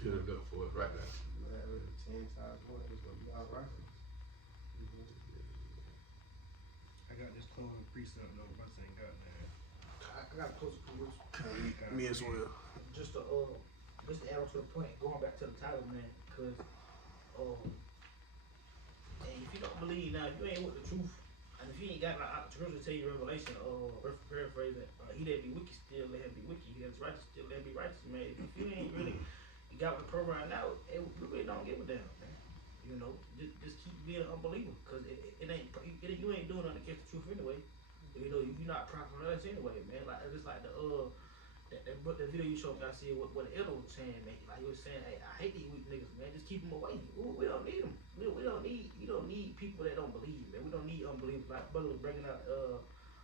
build it up for us right now. You know, have it 10 times more is what we are righteousness. I got this closing precept though, but I ain't got that. I got a closer conclusion. Me as well. Just to add on to the point, going back to the title, man, because and if you don't believe now, if you ain't with the truth, and if you ain't got like the scripture tell you Revelation, paraphrase it, he that be wicked still let him be wicked, he that's righteous still let him be righteous, man. If you ain't really got the program now, we really don't give a damn, man. You know, just keep being an unbeliever, cause it ain't you ain't doing nothing against the truth anyway. You know, you're not profiting us anyway, man. Like just like the video you showed me, I see what the elder was saying, man. Like he was saying, hey, I hate these weak niggas, man. Just keep them away. We don't need them. We don't need people that don't believe, man. We don't need unbelievers. Like brother was bringing out, I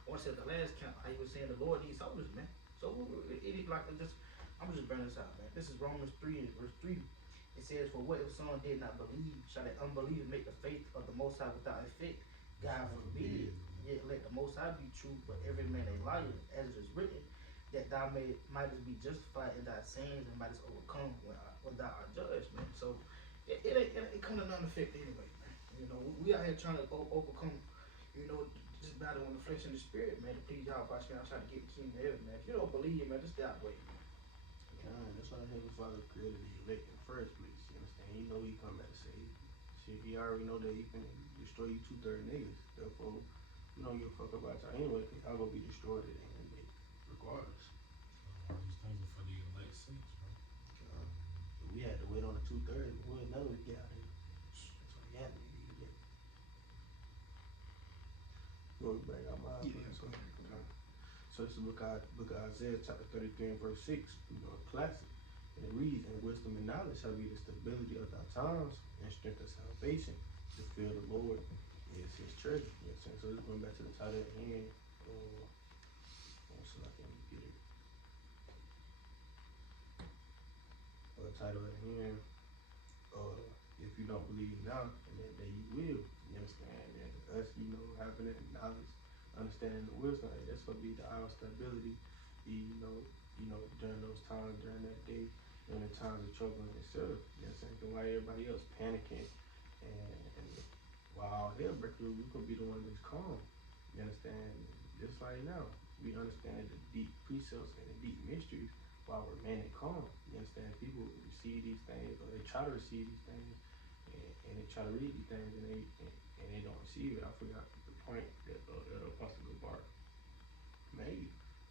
want to say the last count, how he was saying the Lord needs soldiers, man. So I'm just bringing this out, man. This is Romans 3 verse 3. It says, for what if someone did not believe, shall that unbelief make the faith of the Most High without effect? God forbid. Yet let the Most High be true, but every man a liar, as it is written, that thou mightest be justified in thy sins and mightest overcome when thou art judged, man. So it come to none effect anyway, man. You know, we out here trying to overcome, you know, just battle on the flesh and the spirit, man, to please y'all by trying to get the kingdom of heaven, man. If you don't believe, man, just stay out the way. That's why the Heavenly Father created the elect in the first place. You understand? He know he come back to save. Shit, he already know that he can destroy you 2/3 niggas. Therefore, we don't give a fuck about y'all anyway, because y'all gonna be destroyed at the end of the day, regardless. All these things are for the elect saints, bro. If we had to wait on the 2/3, we wouldn't never get out of here. That's why he had to get. Going back out my So this is the book of Isaiah chapter 33 and verse 6, you know, a classic. And it reads, and wisdom and knowledge shall be the stability of thy times and strength of salvation. The fear of the Lord is his treasure. You know what I'm saying? So this is going back to the title at hand. So I can get it. The title at hand. If you don't believe now, and that day you will. You understand? And us, you know, having that knowledge, understanding the wisdom, that's gonna be our stability. You know, during those times, during that day, during the times of trouble and etc. You know what I'm saying? Cause while everybody else panicking and while hell break through, we could be the one that's calm. You understand? Just like now, we understand the deep precepts and the deep mysteries while remaining calm. You understand? People receive these things, or they try to receive these things, and they try to read these things, and they don't receive it. I forgot the point that Apostle Gabar made,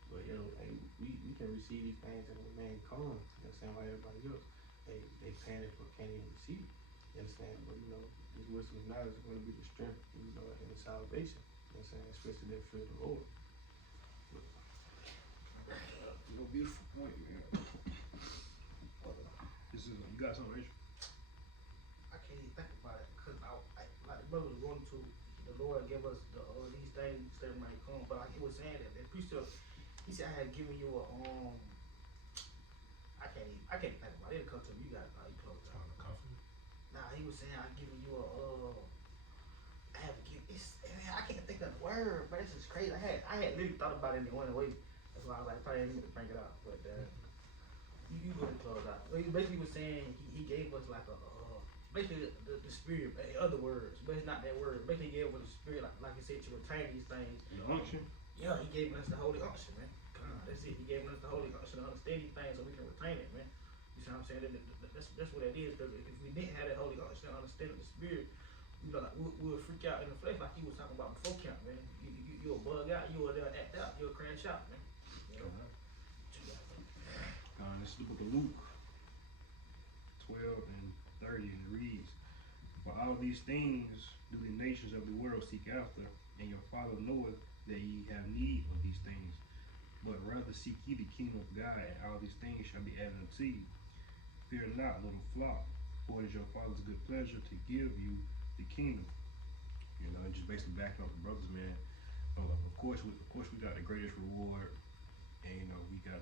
but we can receive these things and remain calm. You understand? Why everybody else they panic or can't even receive it. You understand? But you know, this wisdom and knowledge is going to be the strength, you know, and the salvation. You know what I'm saying? Especially that fear of the Lord. Beautiful point, man. This is you got something, Rachel? I can't even think about it, because I like the brother was going to, the Lord gave us these things that might come, but like he was saying that precept, he said I had given you a I can't even think about it. It'll come to me. You got you close down. Nah, he was saying I given you I have given I can't think of the word, but this is crazy. I had literally thought about it and it went away. That's why I was like, probably didn't bring it out, but you go and close out. But he basically was saying he gave us like basically the spirit, in other words, but it's not that word. Basically he gave us the spirit, like he said, to retain these things. The unction? Yeah, he gave us the holy unction, man. God, that's it. He gave us the holy unction to understand these things so we can retain it, man. You see what I'm saying? That's what that is, because if we didn't have that holy unction to understand the spirit, you know, like we'll freak out in the flesh like he was talking about before camp, man. You'll bug out, you'll act out, you'll crash out, man. You know? This is the book of Luke 12 and 30, and it reads, for all these things do the nations of the world seek after, and your Father knoweth that ye have need of these things. But rather seek ye the kingdom of God, and all these things shall be added unto you. Fear not, little flock, for it is your Father's good pleasure to give you the kingdom. You know, and just basically backing up the brothers, man. Of course, we got the greatest reward, and you know, we got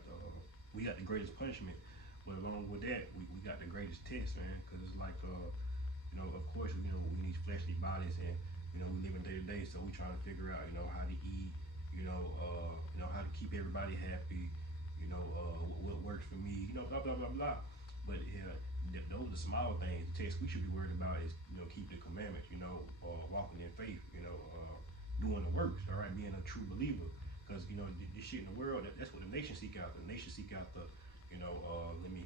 the greatest punishment. But along with that, we got the greatest test, man. Because it's like, you know, of course, you know, we need fleshly bodies, and you know, we live in day to day, so we trying to figure out, you know, how to eat, you know, how to keep everybody happy, you know, what works for me, you know, blah blah blah blah. But yeah, those are the small things. The test we should be worried about is, you know, keep the commandments, you know, walking in faith, you know, doing the works, all right, being a true believer. Because you know, this shit in the world, that's what the nation seek out. The nation seek out the, you know, let me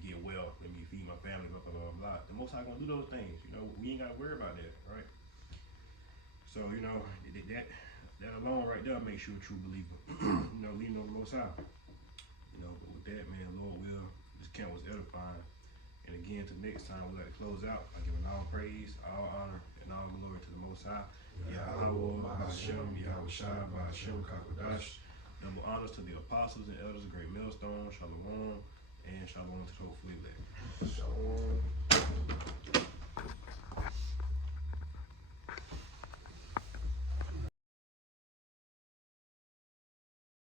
get well, let me feed my family, blah blah blah blah. The Most High gonna do those things, you know. We ain't gotta worry about that, right? So you know, that alone right there makes you a true believer. You know, leading on the Most High. You know, but with that, man, Lord will, this camp was edifying. And again, till next time, we like to close out. I give it all praise, all honor, and all glory to the Most High. Yahweh, Hashem, Yahweh Shai, Hashem, Kakodash. Double honors to the apostles and elders, great millstone, Shalom, and Shalom to the whole fleet. Shalom.